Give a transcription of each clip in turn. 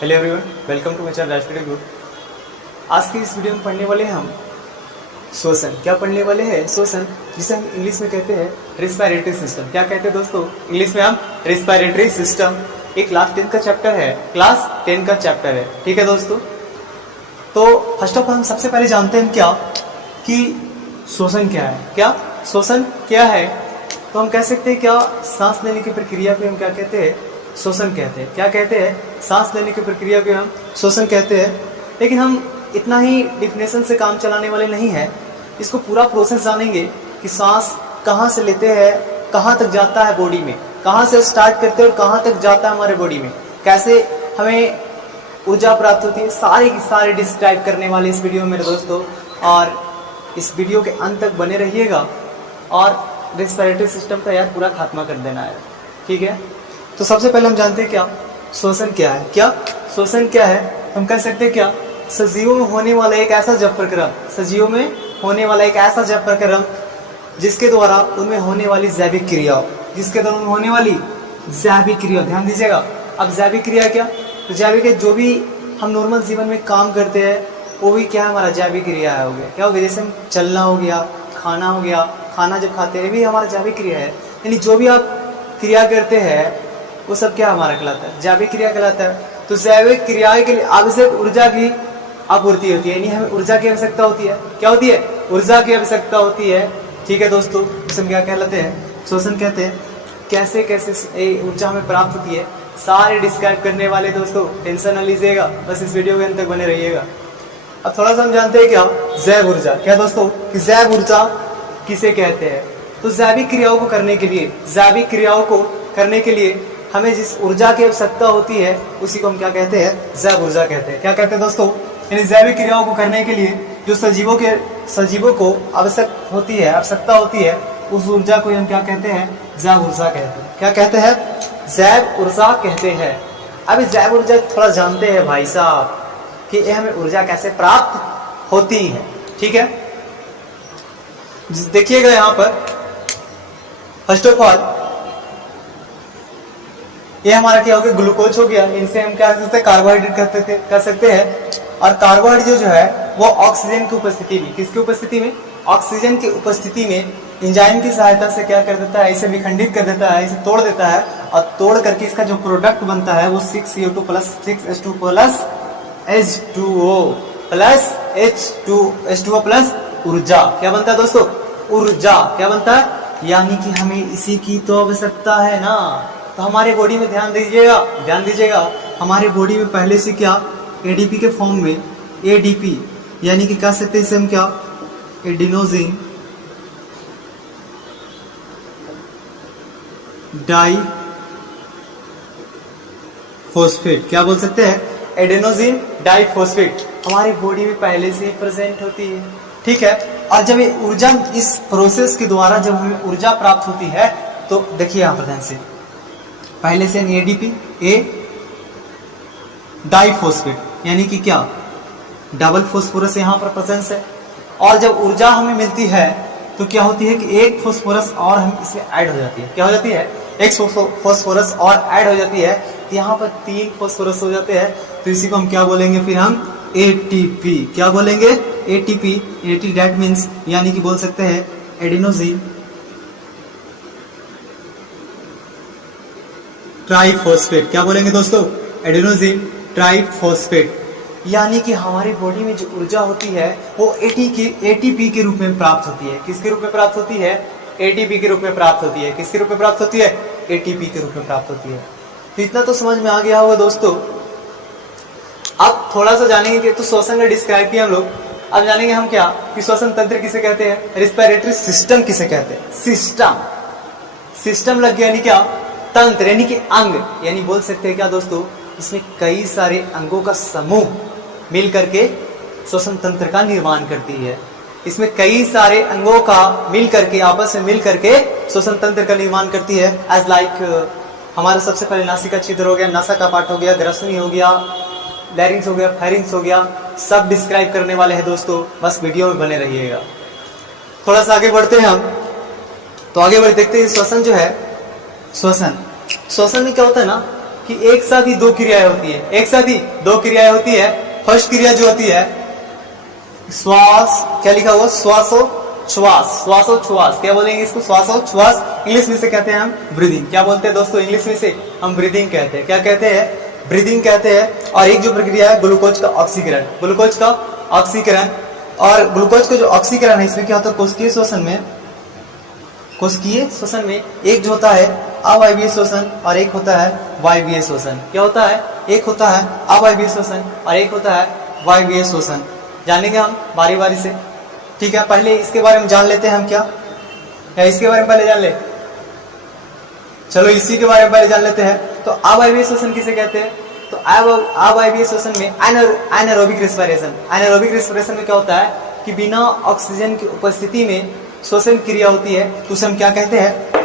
Hello everyone, welcome to my channel Raj study group. आज की इस वीडियो में पढ़ने वाले हैं हम श्वसन। क्या पढ़ने वाले हैं? श्वसन, जिसे हम इंग्लिश में कहते हैं रेस्पिरेटरी सिस्टम। क्या कहते हैं दोस्तों? इंग्लिश में हम रेस्पिरेटरी सिस्टम। एक क्लास 10 का चैप्टर है, क्लास 10 का चैप्टर है। ठीक है दोस्तों, तो फर्स्ट ऑफ ऑल हम सबसे पहले जानते हैं क्या कि श्वसन क्या है। क्या श्वसन क्या है? तो हम कह सकते हैं क्या सांस लेने की प्रक्रिया को हम क्या कहते हैं? श्वसन कहते हैं। क्या कहते हैं? सांस लेने की प्रक्रिया को हम श्वसन कहते हैं। लेकिन हम इतना ही डिफिनेशन से काम चलाने वाले नहीं हैं। इसको पूरा प्रोसेस जानेंगे कि सांस कहाँ से लेते हैं, कहाँ तक जाता है बॉडी में, कहाँ से स्टार्ट करते हैं और कहाँ तक जाता है हमारे बॉडी में, कैसे हमें ऊर्जा प्राप्त होती है, सारे की सारे डिस्क्राइब करने वाले इस वीडियो में मेरे दोस्तों। और इस वीडियो के अंत तक बने रहिएगा और रेस्पिरेटरी सिस्टम का यार पूरा खात्मा कर देना है। ठीक है, तो सबसे पहले हम जानते हैं क्या श्वसन क्या है। क्या श्वसन क्या है? हम कह सकते हैं क्या सजीवों में होने वाला एक ऐसा जप प्रक्रम, सजीवों में होने वाला एक ऐसा जप प्रक्रम जिसके द्वारा उनमें होने वाली जैविक क्रिया, जिसके द्वारा उनमें होने वाली जैविक क्रिया, ध्यान दीजिएगा। अब जैविक क्रिया क्या? तो जैविक है जो भी हम नॉर्मल जीवन में काम करते हैं वो भी क्या हमारा जैविक क्रिया हो गया। क्या हो गया? जैसे हम चलना हो गया, खाना हो गया, खाना जब खाते हैं भी हमारा जैविक क्रिया है। यानी जो भी आप क्रिया करते हैं वो सब क्या हमारा कहलाता है? जैविक क्रिया कहलाता है। तो जैविक क्रिया के लिए आवश्यक ऊर्जा की आपूर्ति होती है, यानी हमें ऊर्जा की आवश्यकता होती है। क्या होती है? ऊर्जा की आवश्यकता होती है। ठीक है दोस्तों, इसे हम क्या कहलाते हैं? श्वसन कहते हैं। कैसे कैसे ऊर्जा हमें प्राप्त होती है सारे डिस्क्राइब करने वाले दोस्तों, टेंशन न लीजिएगा, बस इस वीडियो के अंत तक बने रहिएगा। अब थोड़ा सा हम जानते हैं क्या जैव ऊर्जा। क्या दोस्तों कि जैव ऊर्जा किसे कहते हैं? तो जैविक क्रियाओं को करने के लिए, जैविक क्रियाओं को करने के लिए हमें जिस ऊर्जा की आवश्यकता होती है उसी को हम क्या कहते हैं? जैव ऊर्जा कहते हैं। क्या कहते हैं दोस्तों? यानी जैविक क्रियाओं को करने के लिए जो सजीवों को आवश्यकता होती है उस ऊर्जा को हम क्या कहते हैं? जैव ऊर्जा कहते हैं। क्या कहते हैं? जैव ऊर्जा कहते हैं। अभी जैव ऊर्जा थोड़ा जानते हैं भाई साहब कि ये हमें ऊर्जा कैसे प्राप्त होती है। ठीक है, देखिएगा यहाँ पर फर्स्ट ऑफ ऑल ये हमारा क्या हो गया? ग्लूकोज हो गया। इनसे हम क्या करते हैं? कार्बोहाइड्रेट कर सकते हैं। और कार्बोहाइड्रेट जो है वो ऑक्सीजन की उपस्थिति में, किसकी उपस्थिति में? ऑक्सीजन की उपस्थिति में एंजाइम की सहायता से क्या कर देता है? इसे विखंडित कर देता है, इसे तोड़ देता है और तोड़ करके इसका जो प्रोडक्ट बनता है वो 6CO2 plus 6H2 plus H2O plus H2O plus ऊर्जा। क्या बनता है दोस्तों? ऊर्जा। क्या बनता है? यानी कि हमें इसी की तो आवश्यकता है ना। तो हमारे बॉडी में ध्यान दीजिएगा, हमारे बॉडी में पहले से क्या एडीपी के फॉर्म में एडीपी, यानी कि कह सकते हैं इसे हम क्या एडिनोसिन डाइफॉस्फेट, क्या बोल सकते हैं? एडेनोसिन डाइफॉस्फेट हमारी बॉडी में पहले से ही प्रेजेंट होती है। ठीक है, और जब ये ऊर्जा इस प्रोसेस के द्वारा जब हमें ऊर्जा प्राप्त होती है तो देखिए यहाँ पर ध्यान से, पहले से एडीपी ए डाइफॉस्फेट, यानी कि क्या डबल फॉस्फोरस यहाँ पर प्रेजेंस है। और जब ऊर्जा हमें मिलती है तो क्या होती है कि एक फॉस्फोरस और हम इसमें ऐड हो जाती है। क्या हो जाती है? एक फॉस्फोरस और ऐड हो जाती है। तो यहाँ पर 3 फॉस्फोरस हो जाते हैं। तो इसी को हम क्या बोलेंगे? फिर हम एटीपी। क्या बोलेंगे? एटीपी। एटी दैट मीन्स, यानी कि बोल सकते हैं एडिनोसिन ट्राइफॉस्फेट। क्या बोलेंगे दोस्तों? Adenosine triphosphate. यानी कि हमारी बॉडी में जो ऊर्जा होती है वो एटीपी के रूप में प्राप्त होती है। किसके रूप में प्राप्त होती है? एटीपी के रूप में प्राप्त होती है। किसके रूप में प्राप्त होती है? एटीपी के रूप में प्राप्त होती है। तो इतना तो समझ में आ गया होगा दोस्तों। अब थोड़ा सा जानेंगे कि तो श्वसन का डिस्क्राइब किया हम लोग, अब जानेंगे हम क्या कि श्वसन तंत्र किसे कहते हैं, रेस्पिरेटरी सिस्टम किसे कहते हैं। सिस्टम लग गया, यानी क्या? तंत्र, यानी कि अंग, यानी बोल सकते हैं क्या दोस्तों, इसमें कई सारे अंगों का समूह मिल करके श्वसन तंत्र का निर्माण करती है। इसमें कई सारे अंगों का मिल करके, आपस में मिल करके श्वसन तंत्र का निर्माण करती है। एज लाइक हमारा सबसे पहले नासिका छिद्र हो गया, नासा का पार्ट हो गया, ग्रसनी हो गया, लैरिंग्स हो गया, फेरिंग्स हो गया, सब डिस्क्राइब करने वाले हैं दोस्तों। बस वीडियो में बने रहिएगा। थोड़ा सा आगे बढ़ते हैं हम, तो आगे बढ़ देखते हैं श्वसन जो है। श्वसन में क्या होता है ना कि एक साथ ही दो क्रियाएं होती है, एक साथ ही दो क्रियाएं होती है। फर्स्ट क्रिया जो होती है श्वास, क्या लिखा हुआ, श्वासोच्छ्वास, श्वासोच्छ्वास, क्या बोलेंगे इसको, श्वासोच्छ्वास। इंग्लिश में से कहते हैं हम ब्रीदिंग। क्या बोलते हैं दोस्तों, इंग्लिश में से हम ब्रीदिंग कहते हैं। क्या कहते हैं, ब्रीदिंग कहते हैं। और एक जो प्रक्रिया है ग्लूकोज का ऑक्सीकरण, ग्लूकोज का ऑक्सीकरण। और ग्लूकोज का जो ऑक्सीकरण है इसमें क्या होता है, कोशिकीय श्वसन में, कोशिकीय श्वसन में एक जो होता है अवायवीय श्वसन और एक होता है वायवीय श्वसन। क्या होता है, एक होता है अवायवीय श्वसन और एक होता है वायवीय श्वसन। जानेंगे हम बारी बारी से, ठीक है। पहले इसके बारे में जान लेते हैं हम, क्या इसके बारे में पहले जान ले, चलो इसी के बारे में पहले जान लेते हैं। तो अवायवीय श्वसन किसे कहते हैं, तो अवायवीय श्वसन में एनारोबिक रेस्पिरेशन, एनारोबिक रेस्पिरेशन में क्या होता है कि बिना ऑक्सीजन की उपस्थिति में श्वसन क्रिया होती है, तो उसे हम क्या कहते हैं,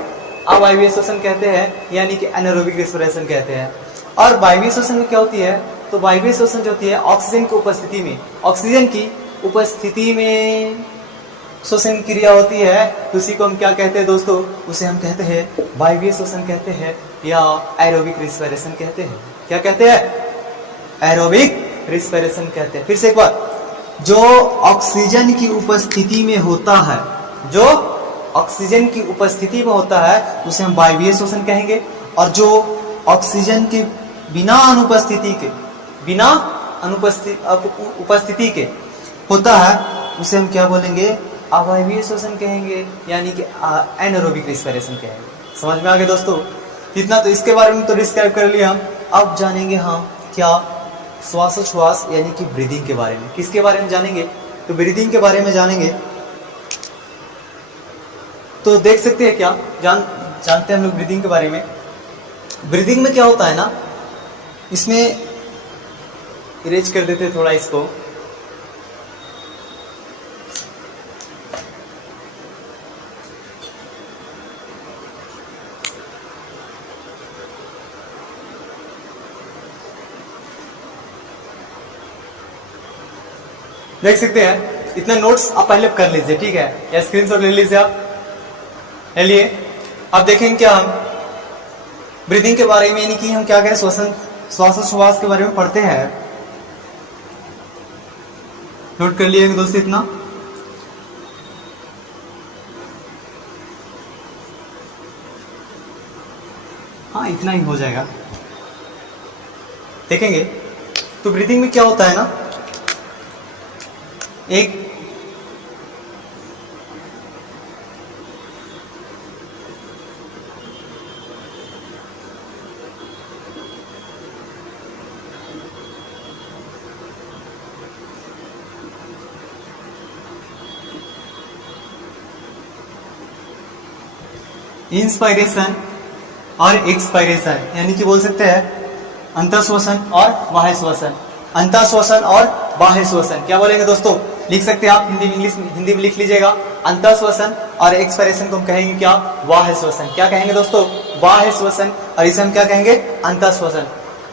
अवायवीय श्वसन कहते हैं, यानी कि एनारोबिक रेस्पिरेशन कहते हैं। और वायवीय श्वसन में क्या होती है, तो वायवीय श्वसन जो होती है ऑक्सीजन की उपस्थिति में, ऑक्सीजन की उपस्थिति में श्वसन क्रिया होती है, तो उसी को हम क्या कहते हैं दोस्तों, उसे हम कहते हैं वायवीय श्वसन कहते हैं या एरोबिक रेस्पिरेशन कहते हैं। क्या कहते हैं, एरोबिक रेस्पिरेशन कहते हैं। फिर से एक बार, जो ऑक्सीजन की उपस्थिति में होता है, जो ऑक्सीजन की उपस्थिति में होता है उसे हम वायवीय श्वसन कहेंगे। और जो ऑक्सीजन के बिना अनुपस्थिति के, बिना उपस्थिति के होता है उसे हम क्या बोलेंगे, अवायवीय श्वसन कहेंगे, यानी कि एनारोबिक रेस्पिरेशन कहेंगे। समझ में आ गया दोस्तों, इतना तो इसके बारे में तो डिस्क्राइब कर लिया हम। अब जानेंगे हम क्या, श्वासोच्छ्वास यानी कि ब्रीदिंग के बारे में। किसके बारे में जानेंगे, तो ब्रीदिंग के बारे में जानेंगे। तो देख सकते हैं क्या, जानते हैं हम लोग ब्रीदिंग के बारे में। ब्रीदिंग में क्या होता है ना, इसमें इरेज कर देते थोड़ा इसको, देख सकते हैं। इतना नोट्स आप पहले कर लीजिए, ठीक है, या स्क्रीनशॉट ले लीजिए आप, ले लिए। अब देखेंगे क्या हम ब्रीदिंग के बारे में, यानी कि हम क्या करें, श्वासोच्छ्वास के बारे में पढ़ते हैं। नोट कर लिए दोस्तों इतना। हाँ इतना ही हो जाएगा। देखेंगे तो ब्रीदिंग में क्या होता है ना, एक इंस्पायरेशन और एक्सपायरेशन, यानी कि बोल सकते हैं अंतःश्वसन और बाह्य श्वसन, अंतःश्वसन और बाह्य श्वसन। क्या बोलेंगे दोस्तों, लिख सकते हैं आप, हिंदी में, इंग्लिश में, हिंदी में लिख लीजिएगा। अंतःश्वसन और एक्सपायरेशन को हम कहेंगे क्या, बाह्य श्वसन। क्या कहेंगे दोस्तों, बाह्य श्वसन, और इसे हम क्या कहेंगे, अंतःश्वसन।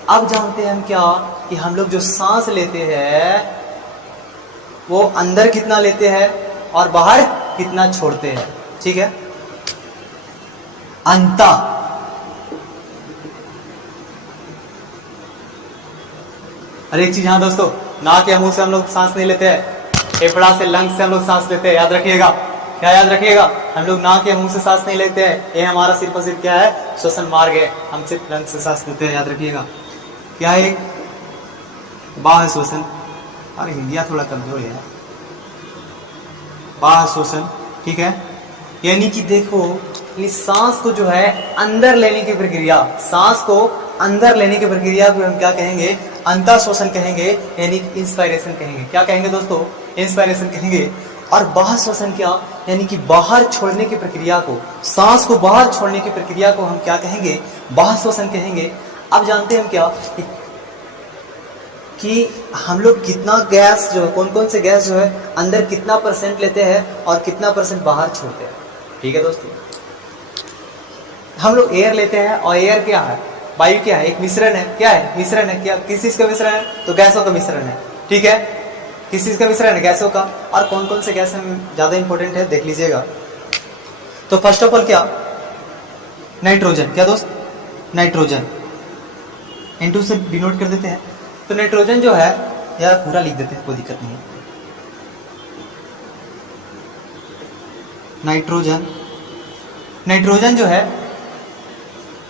अब जानते हैं हम क्या, कि हम लोग जो सांस लेते हैं वो अंदर कितना लेते हैं और बाहर कितना छोड़ते हैं, ठीक है। अंता, अरे एक चीज हाँ दोस्तों, नाक या मुंह से हम लोग सांस नहीं लेते हैं, फेफड़ा से, लंग्स से हम लोग सांस लेते हैं। याद रखिएगा, क्या याद रखिएगा, हम लोग नाक या मुंह से सांस नहीं लेते हैं। ये हमारा सिर्फ और सिर्फ क्या है, श्वसन मार्ग है, हम सिर्फ लंग्स से सांस लेते हैं। याद रखिएगा, क्या है, बाह्य श्वसन। अरे हिंदिया थोड़ा कमजोर है, बाह्य श्वसन, ठीक है। यानी कि देखो, सांस को जो है अंदर लेने की प्रक्रिया, सांस को अंदर लेने की प्रक्रिया को हम क्या कहेंगे, अंतःश्वसन कहेंगे, यानी इंस्पायरेशन कहेंगे। क्या कहेंगे दोस्तों, इंस्पायरेशन कहेंगे। और बाह्य श्वसन क्या, यानी कि बाहर छोड़ने की प्रक्रिया को, सांस को बाहर छोड़ने की प्रक्रिया को हम क्या कहेंगे, बाह्य श्वसन कहेंगे। अब जानते हैं हम क्या, कि हम लोग कितना गैस जो है, कौन कौन से गैस जो है अंदर कितना % लेते हैं और कितना % बाहर छोड़ते हैं, ठीक है दोस्तों। हम लोग एयर लेते हैं, और एयर क्या है, वायु क्या है, एक मिश्रण है। क्या है, मिश्रण है। क्या, किस चीज का मिश्रण है, तो गैसों का मिश्रण है, ठीक है। किस चीज का मिश्रण है, गैसों का। और कौन कौन से गैस ज्यादा इंपॉर्टेंट है, देख लीजिएगा। तो फर्स्ट ऑफ ऑल क्या, नाइट्रोजन। क्या दोस्त, नाइट्रोजन। N2 से डिनोट कर देते हैं। तो नाइट्रोजन जो है यार पूरा लिख देते हैं, कोई दिक्कत नहीं। नाइट्रोजन जो है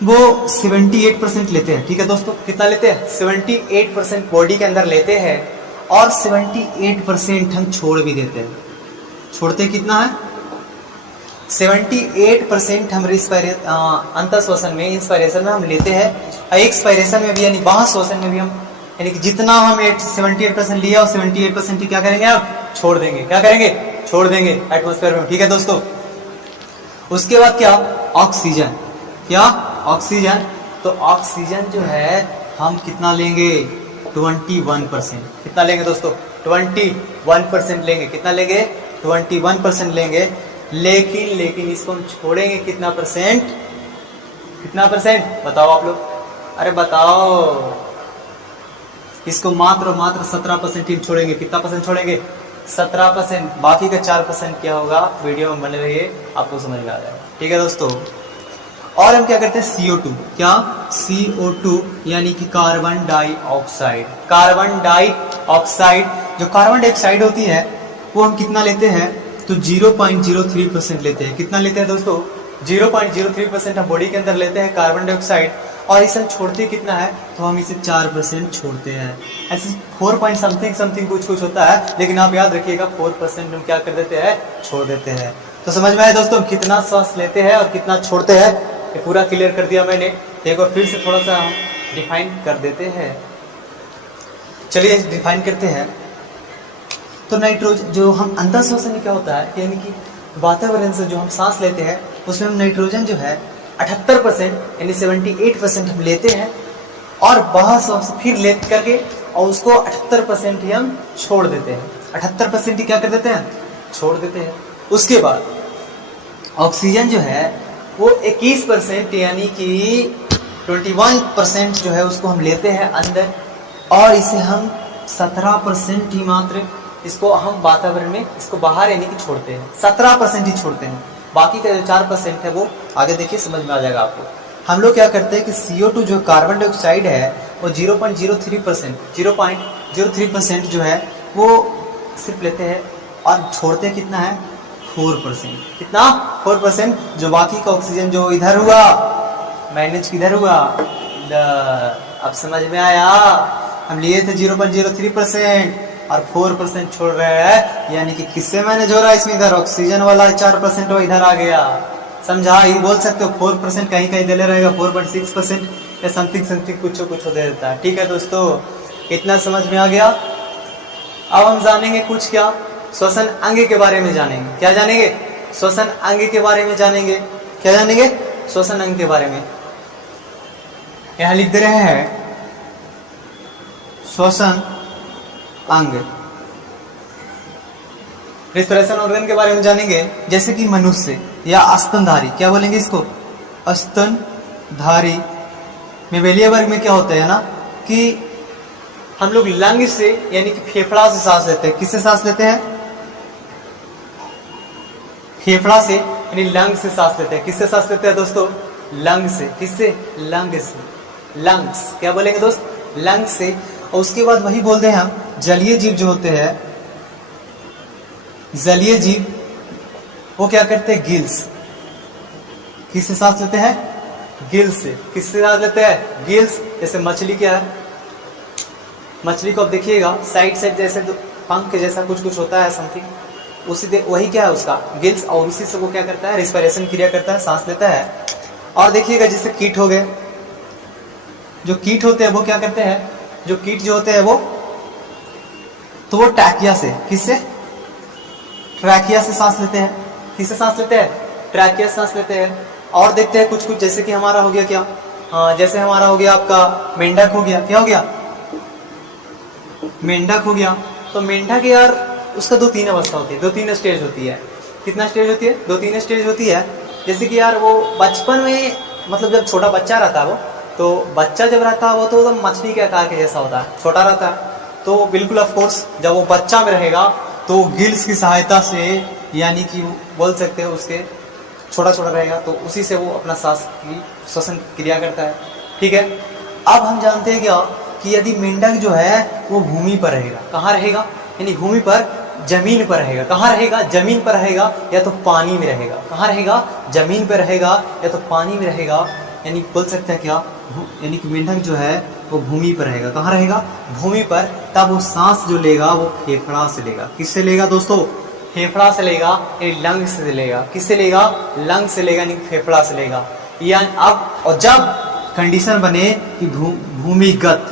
वो 78% लेते हैं। ठीक है दोस्तों, कितना लेते हैं? 78% बॉडी के अंदर लेते हैं और 78% हम छोड़ भी देते हैं। छोड़ते कितना है? 78% हम अंतर श्वसन में, इंस्पायरेशन में हम लेते हैं। एक्सपायरेशन में भी यानी बाह्य श्वसन में भी हम, यानी कि जितना हम 78% लिया और 78% ही क्या करेंगे? आप छोड़ देंगे। क्या करेंगे? छोड़ देंगे एटमॉस्फेयर में। ठीक है दोस्तों, उसके बाद क्या? ऑक्सीजन। क्या? ऑक्सीजन। तो ऑक्सीजन जो है हम कितना लेंगे? 21%। कितना लेंगे दोस्तों? 21% लेंगे। कितना लेंगे? 21% लेंगे। लेकिन इसको हम छोड़ेंगे कितना परसेंट? कितना परसेंट बताओ आप लोग? अरे बताओ। इसको मात्र 17% ही छोड़ेंगे। कितना परसेंट छोड़ेंगे? 17%। बाकी का 4% क्या होगा? वीडियो में बने रहिए, आपको समझ में आ जाएगा। ठीक है दोस्तों, और हम क्या करते हैं? CO2। क्या? CO2 यानी कि कार्बन डाइऑक्साइड। कार्बन डाइऑक्साइड, जो कार्बन डाइऑक्साइड होती है वो हम कितना लेते हैं? तो 0.03% लेते हैं। कितना लेते हैं दोस्तों? 0.03% हम बॉडी के अंदर लेते हैं कार्बन डाइऑक्साइड, और इसे हम छोड़ते कितना है? तो हम इसे 4% छोड़ते हैं। ऐसे 4 पॉइंट समथिंग कुछ होता है, लेकिन आप याद रखिएगा 4% हम क्या कर देते हैं? छोड़ देते हैं। तो समझ में आया दोस्तों कितना श्वास लेते हैं और कितना छोड़ते हैं? ये पूरा क्लियर कर दिया मैंने। एक बार फिर से थोड़ा सा हम डिफाइन कर देते हैं। चलिए डिफाइन करते हैं। तो नाइट्रोजन जो हम अंतर श्वसन में क्या होता है, यानी कि वातावरण से जो हम सांस लेते हैं उसमें हम नाइट्रोजन जो है 78% यानी 78% हम लेते हैं, और बाहर श्वास फिर ले करके और उसको 78% ही हम छोड़ देते हैं। 78% ही क्या कर देते हैं? छोड़ देते हैं। उसके बाद ऑक्सीजन जो है वो 21% यानी कि 21% जो है उसको हम लेते हैं अंदर, और इसे हम 17% ही मात्र इसको हम वातावरण में, इसको बाहर यानी कि छोड़ते हैं। 17% ही छोड़ते हैं। बाकी का जो 4% है वो आगे देखिए समझ में आ जाएगा आपको। हम लोग क्या करते हैं कि CO2 जो कार्बन डाइऑक्साइड है वो 0.03% जो है वो सिर्फ लेते हैं, और छोड़ते कितना है? 4%। कितना? 4%। जो बाकी का ऑक्सीजन जो इधर हुआ मैनेज किधर हुआ? अब समझ में आया? हम लिए थे 0.03% और 4% छोड़ रहे हैं, यानी कि किससे मैनेज हो रहा है इसमें? इधर ऑक्सीजन वाला 4% वो इधर आ गया। समझा? ये बोल सकते हो 4% कहीं दे ले रहेगा, 4.6% या समथिंग कुछ दे देता है। ठीक है दोस्तों, इतना समझ में आ गया। अब हम जानेंगे कुछ क्या? श्वसन अंग के बारे में जानेंगे। क्या जानेंगे? श्वसन अंग के बारे में जानेंगे। क्या जानेंगे? श्वसन अंग के बारे में। यहां लिख दे रहे हैं श्वसन अंग। रेस्पिरेशन ऑर्गन के बारे में जानेंगे, जैसे कि मनुष्य या स्तनधारी। क्या बोलेंगे इसको? स्तनधारी। मेमेलिया वर्ग में क्या होता है ना कि हम लोग लंग से यानी कि फेफड़ा से सांस लेते हैं। किससे सांस लेते हैं? फेफड़ा से यानी लंग से सांस लेते हैं। किससे सांस लेते हैं दोस्तों? लंग से। किससे? लंग से। लंग्स। क्या बोलेंगे दोस्त? लंग से। और उसके बाद वही बोलते हैं हम जलीय जीव जो होते हैं, जलीय जीव वो क्या करते हैं? गिल्स। किससे सांस लेते हैं? गिल्स से। किससे सांस लेते हैं? गिल्स। जैसे मछली क्या है? मछली को आप देखिएगा साइड जैसे पंख के जैसा कुछ होता है समथिंग, उसी वही क्या है उसका? गिल्स। और उसी से वो क्या करता है? रिस्पिरेशन क्रिया करता है, सांस लेता है। और देखिएगा जैसे कीट हो गए, जो कीट होते हैं वो क्या करते हैं? जो कीट जो होते हैं वो तो वो ट्रैकिया से। किससे? ट्रैकिया से सांस लेते हैं। किससे सांस लेते हैं? ट्रैकिया से सांस लेते हैं। और देखते हैं कुछ जैसे कि हमारा हो गया क्या? जैसे हमारा हो गया आपका मेंढक हो गया। क्या हो गया? मेंढक हो गया। तो मेंढक यार उसका 2-3 अवस्था होती है, 2-3 स्टेज होती है। कितना स्टेज होती है? 2-3 स्टेज होती है। जैसे कि यार वो बचपन में, मतलब जब छोटा बच्चा रहता है वो, तो बच्चा जब रहता है वो तो मछली के आकार के जैसा होता है, छोटा रहता है। तो बिल्कुल ऑफ कोर्स जब वो बच्चा में रहेगा तो गिल्स की सहायता से, यानी कि बोल सकते हो उसके छोटा रहेगा, तो उसी से वो अपना सांस की श्वसन क्रिया करता है। ठीक है। अब हम जानते हैं क्या कि यदि मेंढक जो है वो भूमि पर रहेगा, कहाँ रहेगा, यानी भूमि पर, जमीन पर रहेगा। कहाँ रहेगा? जमीन पर रहेगा या तो पानी में रहेगा। कहाँ रहेगा? जमीन पर रहेगा या तो पानी में रहेगा। यानी बोल सकते हैं क्या, यानी कि मेंढक जो है वो भूमि पर रहेगा। कहाँ रहेगा? भूमि पर। तब वो सांस जो लेगा वो फेफड़ा से लेगा। किससे लेगा दोस्तों? फेफड़ा से लेगा, यानी लंग से लेगा। किससे लेगा? लंग से लेगा, यानी फेफड़ा से लेगा। यानी अब और जब कंडीशन बने कि भूमिगत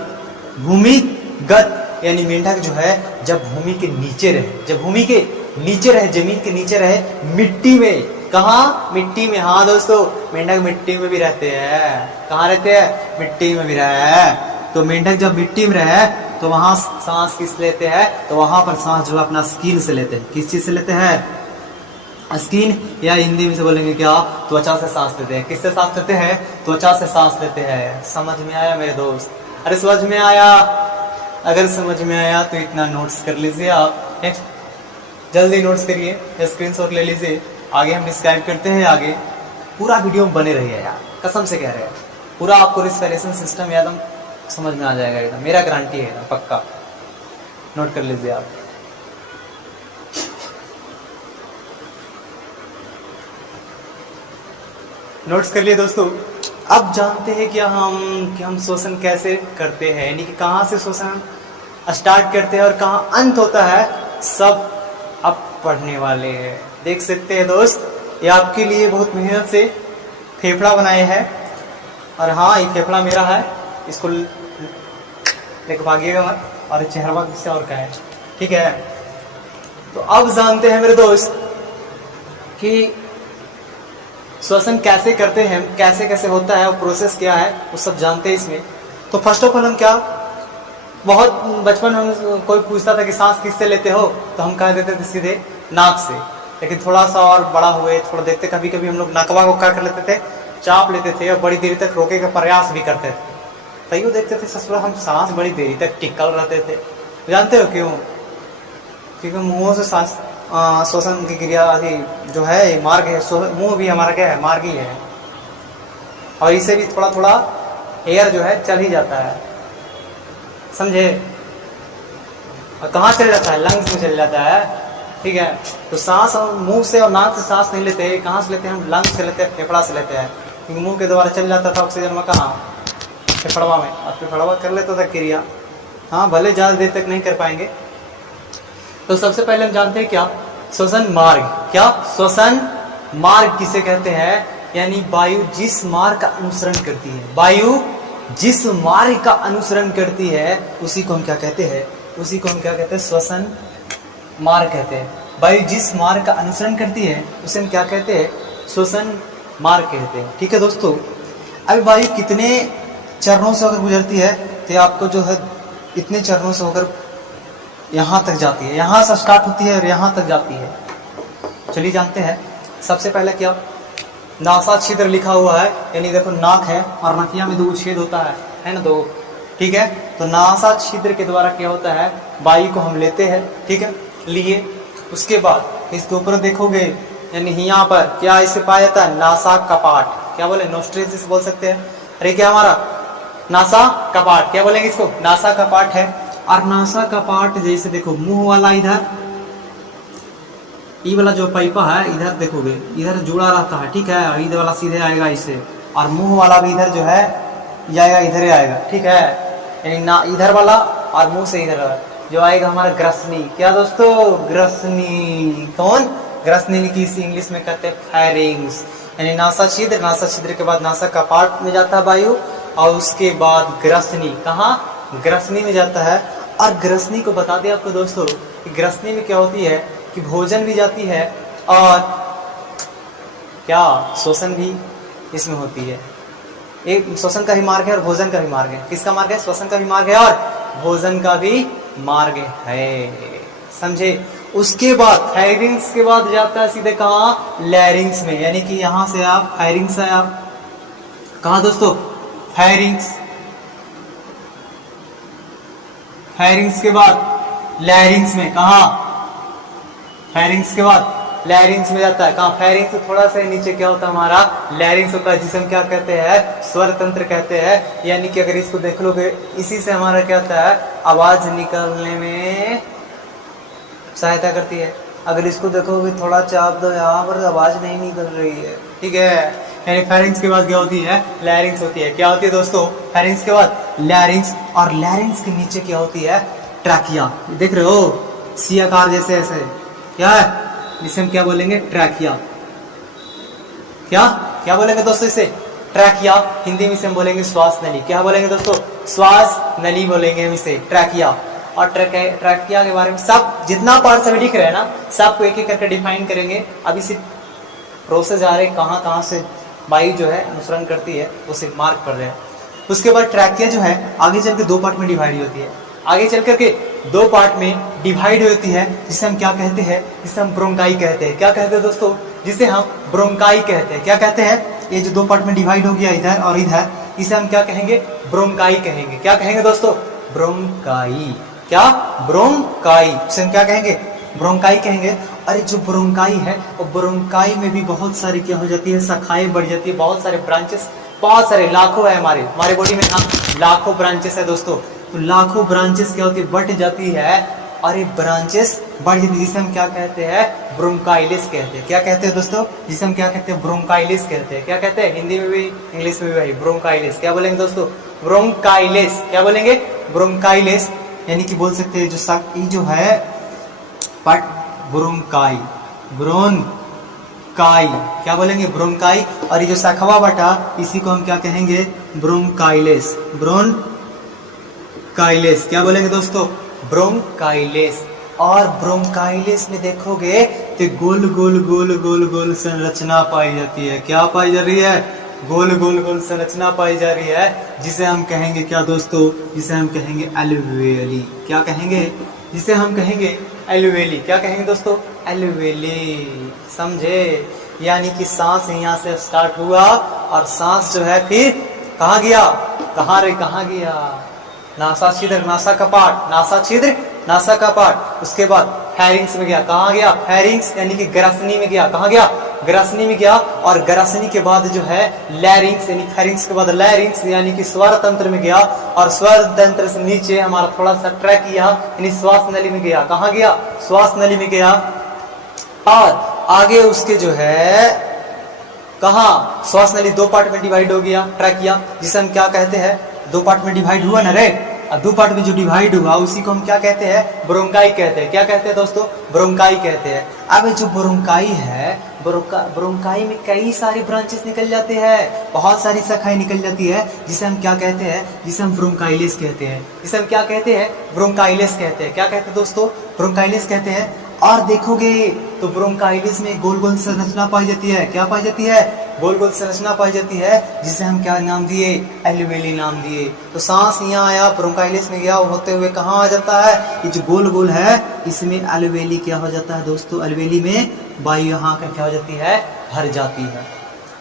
यानी मेंढक जो है जब भूमि के नीचे रहे, जब भूमि के नीचे रहे, जमीन के नीचे रहे, मिट्टी में। कहाँ? मिट्टी में। हाँ दोस्तों, मेंढक मिट्टी में भी रहते हैं। कहाँ रहते हैं? मिट्टी में भी रहे हैं। तो मेंढक जब मिट्टी में रहे तो वहां सांस किस लेते हैं? तो वहां पर सांस जो है अपना स्किन से लेते हैं। किस चीज से लेते हैं? स्किन, या हिंदी में से बोलेंगे क्या, त्वचा से सांस लेते हैं। किससे सांस लेते हैं? त्वचा से सांस लेते हैं। समझ में आया मेरे दोस्त? अरे समझ में आया? अगर समझ में आया तो इतना नोट्स कर लीजिए आप। नेक्स्ट जल्दी नोट्स करिए, स्क्रीनशॉट ले लीजिए। आगे हम डिस्क्राइब करते हैं। आगे पूरा वीडियो में बने रहिए यार, कसम से कह रहे हैं। पूरा आपको रिस्पिरेशन सिस्टम एकदम समझ में आ जाएगा, एकदम मेरा गारंटी है एकदम पक्का। नोट कर लीजिए आप। नोट्स कर लिए दोस्तों। अब जानते हैं कि हम श्वसन कैसे करते हैं, यानी कि कहाँ से श्वसन स्टार्ट करते हैं और कहाँ अंत होता है, सब अब पढ़ने वाले हैं। देख सकते हैं दोस्त, ये आपके लिए बहुत मेहनत से फेफड़ा बनाए हैं। और हाँ, ये फेफड़ा मेरा है, इसको लेकर भागिएगा मत। और चेहरा किसी और का है, ठीक है। तो अब जानते हैं मेरे दोस्त कि श्वसन कैसे करते हैं, कैसे कैसे होता है और प्रोसेस क्या है, वो सब जानते हैं इसमें। तो फर्स्ट ऑफ ऑल हम क्या, बहुत बचपन में कोई पूछता था कि सांस किससे लेते हो, तो हम कह देते थे सीधे नाक से। लेकिन थोड़ा सा और बड़ा हुए, थोड़ा देखते, कभी कभी हम लोग नकवा को क्या कर लेते थे, चाप लेते थे और बड़ी देर तक रोके का प्रयास भी करते थे। तैयो देखते थे ससुरा हम सांस बड़ी देरी तक टिकल रहते थे। जानते हो क्यों? क्योंकि मुंहों से सांस श्वसन की क्रिया जो है मार्ग है, मुंह भी हमारा क्या है, मार्ग ही है। और इसे भी थोड़ा थोड़ा एयर जो है चल ही जाता है, समझे। और कहाँ चल जाता है? लंग्स में चल जाता है, ठीक है। तो सांस हम मुंह से और नाक से सांस नहीं लेते, कहाँ से लेते हैं? हम लंग्स से लेते हैं, फेफड़ा से लेते हैं। क्योंकि मुंह के द्वारा चल जाता था ऑक्सीजन में, कहाँ? फेफड़वा में। और फेफड़वा कर लेता था क्रिया। हाँ, भले ज़्यादा देर तक नहीं कर पाएंगे। तो सबसे पहले हम जानते हैं क्या, श्वसन मार्ग। क्या? श्वसन मार्ग किसे कहते हैं? यानी वायु जिस मार्ग का अनुसरण करती है, वायु जिस मार्ग का अनुसरण करती है उसी को हम क्या कहते हैं? उसी को हम क्या कहते हैं? श्वसन मार्ग कहते हैं। वायु जिस मार्ग का अनुसरण करती है उसे हम क्या कहते हैं? श्वसन मार्ग कहते हैं, ठीक है दोस्तों। अब वायु कितने चरणों से होकर गुजरती है, तो आपको जो है इतने चरणों से होकर यहाँ तक जाती है। यहाँ से स्टार्ट होती है और यहाँ तक जाती है। चलिए जानते हैं। सबसे पहले क्या, नासा छिद्र लिखा हुआ है, यानी देखो नाक है और नकिया में 2 छेद होता है ना, 2, ठीक है। तो नासा छिद्र के द्वारा क्या होता है, वायु को हम लेते हैं, ठीक है। लिए उसके बाद इसके ऊपर देखोगे, यानी यहाँ पर क्या इसे पाया जाता है? नासा कपाट। क्या बोले? नोस्ट्रिल्स बोल सकते हैं। अरे क्या हमारा नासा कपाट, क्या बोलेंगे इसको? नासा कपाट है। और नासा कपाट जैसे देखो, मुंह वाला इधर, ये वाला जो पाइपा है इधर देखोगे, इधर जुड़ा रहता है, ठीक है। और इधर वाला सीधे आएगा इसे, और मुंह वाला भी इधर जो है जाएगा, इधर ही आएगा, ठीक है। यानी ना इधर वाला और मुंह से इधर जो आएगा हमारा ग्रसनी। क्या दोस्तों? ग्रसनी। कौन? ग्रसनी की इंग्लिश में कहते हैं फैरिंग्स। यानी नासा छिद्र, नासा छिद्र के बाद नासा कपाट में जाता है वायु, और उसके बाद ग्रसनी। कहाँ? ग्रसनी में जाता है। और ग्रसनी को बता दें आपको दोस्तों कि ग्रसनी में क्या होती है कि भोजन भी जाती है और क्या श्वसन भी इसमें होती है। एक श्वसन का भी मार्ग है और भोजन का भी मार्ग है। किसका मार्ग है? श्वसन का भी मार्ग है और भोजन का भी मार्ग है, समझे। उसके बाद फायरिंग्स के बाद जाता है सीधे कहाँ? लैरिंग्स में। यानी कि यहाँ से आप फायरिंग्स है, आप कहाँ दोस्तों? फायरिंग्स। फायरिंग्स के बाद लैरिंग्स में, कहाँ? फायरिंग्स के बाद लैरिंग्स में जाता है। कहाँ? फेरिंग्स से थोड़ा सा नीचे क्या होता है हमारा? लैरिंग्स होता है, जिसे हम क्या कहते हैं? स्वर तंत्र कहते हैं। यानी कि अगर इसको देख लोगे, इसी से हमारा क्या होता है? आवाज निकलने में सहायता करती है। अगर इसको देखोगे थोड़ा चाप दो, यहाँ पर आवाज नहीं निकल रही है, ठीक है। यानी फेरिंग्स के बाद क्या होती है? लैरिंग्स होती है। क्या होती है दोस्तों? फेरिंग्स के बाद लैरिंग्स, और लैरिंग्स के नीचे क्या होती है? ट्रैकिया। देख रहे हो सी आकार जैसे ऐसे, क्या है? जिसे हम क्या बोलेंगे? ट्रैकिया। क्या क्या बोलेंगे दोस्तों इसे? ट्रैकिया। हिंदी में इसे हम बोलेंगे श्वास नली। क्या बोलेंगे दोस्तों? श्वास नली बोलेंगे हम इसे, ट्रैकिया। और ट्रैकिया के बारे में सब जितना पार्ट अभी लिख रहे हैं ना, सबको एक एक करके डिफाइन करेंगे। अब इसी प्रोसेस आ रहे कहाँ कहाँ से वायु जो है अनुसरण करती है, उसे मार्क कर रहे हैं। उसके बाद ट्रैकिया जो है आगे चल के दो पार्ट में डिवाइड होती है। आगे चल करके दो पार्ट में डिवाइड होती है, जिसे हम क्या कहते हैं? जिसे हम ब्रोंकाई कहते हैं। क्या कहते हैं दोस्तों? जिसे हम ब्रोंकाई कहते हैं। क्या कहते हैं? ये जो दो पार्ट में डिवाइड हो गया इधर और इधर, इसे हम क्या कहेंगे? ब्रोंकाई कहेंगे। क्या कहेंगे दोस्तों? ब्रोंकाई। क्या? ब्रोंकाई। इसे हम क्या कहेंगे? ब्रोंकाई कहेंगे। अरे जो ब्रोंकाई है, वो ब्रोंकाई में भी बहुत सारी क्या हो जाती है? शाखाएं बढ़ जाती है, बहुत सारे ब्रांचेस, बहुत सारे लाखों है हमारे बॉडी में ना, लाखों ब्रांचेस है दोस्तों। तो लाखों ब्रांचेस क्या होती है? बढ़ जाती है। और ये ब्रांचेस बढ़ जाती है, जिसे हम क्या कहते हैं? ब्रोंकाइलिस कहते हैं। क्या कहते हैं दोस्तों? जिसे हम क्या कहते हैं? ब्रोंकाइलिस कहते हैं। क्या कहते हैं? हिंदी में भी इंग्लिश में भी वही ब्रोंकाइलिस। क्या बोलेंगे दोस्तों? ब्रोंकाइलिस। क्या बोलेंगे? ब्रोंकाइलिस। यानी कि बोल सकते हैं जो जो है पार्ट ब्रोंकाई, ब्रोंकाई। क्या बोलेंगे? ब्रोंकाई। और ये जो शाखवा बटा, इसी को हम क्या कहेंगे? ब्रोंकाइलिस। ब्रोंकाइलिस। क्या बोलेंगे दोस्तों? ब्रोंकाइलिस। और ब्रोंकाइलिस में देखोगे तो गोल गोल गोल गोल गोल संरचना पाई जाती है। क्या पाई जा रही है? गोल गोल गोल संरचना पाई जा रही है, जिसे हम कहेंगे क्या दोस्तों? जिसे हम कहेंगे एल्वेली। क्या कहेंगे? जिसे हम कहेंगे एल्वेली। क्या कहेंगे दोस्तों? एल्वेली। समझे? यानी कि सांस यहाँ से स्टार्ट हुआ और सांस जो है फिर कहाँ गया? कहाँ गया? नासा छिद्र, नासा कपाट, नासा छिद्र, नासा कपाट। उसके बाद फेरिंग्स में गया। कहाँ गया? फेरिंग्स यानी कि ग्रासनी में गया। कहाँ गया? ग्रासनी में गया। और ग्रासनी के बाद जो है लैरिंग्स, यानी फेरिंग्स के बाद लैरिंग्स यानी कि स्वर तंत्र में गया। और स्वर तंत्र से नीचे हमारा थोड़ा सा ट्रैकिया यानी श्वास नली में गया। कहाँ गया? श्वास नली में गया। और आगे उसके जो है कहाँ? श्वास नली दो पार्ट में डिवाइड हो गया, ट्रैकिया, जिसे हम क्या कहते हैं? दो पार्ट में डिवाइड हुआ ना रे, और दो पार्ट में जो डिवाइड हुआ उसी को हम क्या कहते हैं? ब्रोंकाई कहते हैं। क्या कहते हैं दोस्तों? ब्रोंकाई कहते हैं। अब जो ब्रोंकाई है, ब्रोंकाई में कई सारी ब्रांचेस निकल जाते हैं, बहुत सारी शाखाएं निकल जाती है, जिसे हम क्या कहते हैं? जिसे हम ब्रोंकाइलिस कहते हैं। जिसे हम क्या कहते हैं? ब्रोंकाइलिस कहते हैं। क्या कहते हैं दोस्तों? ब्रोंकाइलिस कहते हैं। और देखोगे तो ब्रोंकाइलिस में गोल गोल संरचना पाई जाती है। क्या पाई जाती है? गोल गोल संरचना पाई जाती है, जिसे हम क्या नाम दिए? एल्वेली नाम दिए। तो सांस यहाँ आया, ब्रोंकाइलिस में गया, होते हुए कहाँ आ जाता है? ये जो गोल गोल है, इसमें एल्वेली क्या हो जाता है दोस्तों? एल्वेली में वायु यहाँ का क्या हो जाती है? भर जाती है।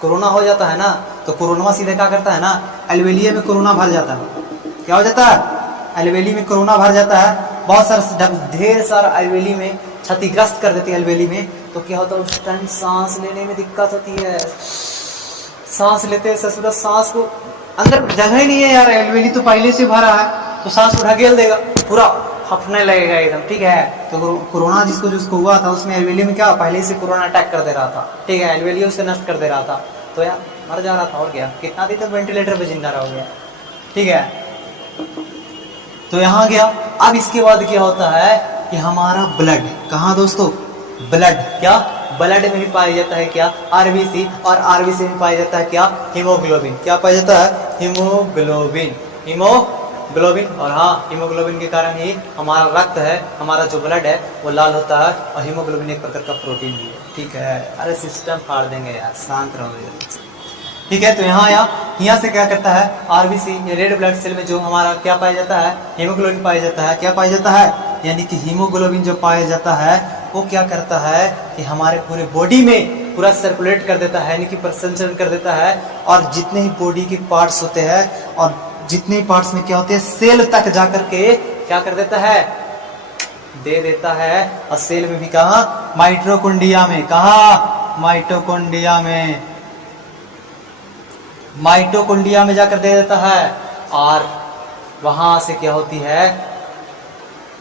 कोरोना हो जाता है ना, तो कोरोना सीधे क्या करता है ना? एल्वेलिया में कोरोना भर जाता है। क्या हो जाता है? एल्वेली में कोरोना भर जाता है। बहुत सारा ढेर सारा एल्वेली में क्षतिग्रस्त कर देती है। एल्वेली में तो क्या होता है? उस टाइम सांस लेने में दिक्कत होती है। सांस लेते ससुरा, सांस को अंदर जगह ही नहीं है यार, एल्वेली तो पहले से भरा है, तो सांस को ढकेल देगा, पूरा फफने लगेगा एकदम, ठीक है। तो कोरोना जिसको हुआ था, उसमें एल्वेली में क्या पहले से कोरोना अटैक कर दे रहा था, ठीक है, एल्वेली उसे नष्ट कर दे रहा था, तो यार मर जा रहा था। और क्या, कितना दिन तक वेंटिलेटर पे जिंदा रह गया, ठीक है। तो यहाँ गया। अब इसके बाद क्या होता है कि हमारा ब्लड, कहाँ दोस्तों? ब्लड, क्या ब्लड में भी पाया जाता है क्या? आरबीसी, और आरबीसी में पाया जाता है क्या? हीमोग्लोबिन। क्या पाया जाता है? Haemoglobin, haemoglobin. और हाँ, हीमोग्लोबिन के कारण ही हमारा रक्त है, हमारा जो ब्लड है वो लाल होता है, और हीमोग्लोबिन एक प्रकार का प्रोटीन भी है, ठीक है। अरे सिस्टम फाड़ देंगे यार, शांत रहो, ठीक है। तो यहाँ से क्या करता है? आरबीसी या रेड ब्लड सेल में जो हमारा क्या पाया जाता है? हीमोग्लोबिन पाया जाता है। क्या पाया जाता है? यानी कि हीमोग्लोबिन जो पाया जाता है वो क्या करता है कि हमारे पूरे बॉडी में पूरा सर्कुलेट कर देता है, यानी कि प्रसंचरण कर देता है, और जितने ही बॉडी के पार्ट्स होते हैं और जितने पार्ट्स में क्या होते हैं, सेल तक जाकर के क्या कर देता है? दे देता है। और सेल में भी कहाँ, माइटोकॉन्ड्रिया में, कहाँ, माइटोकॉन्ड्रिया में, माइटोकॉन्ड्रिया में जाकर दे देता है। और वहां से क्या होती है,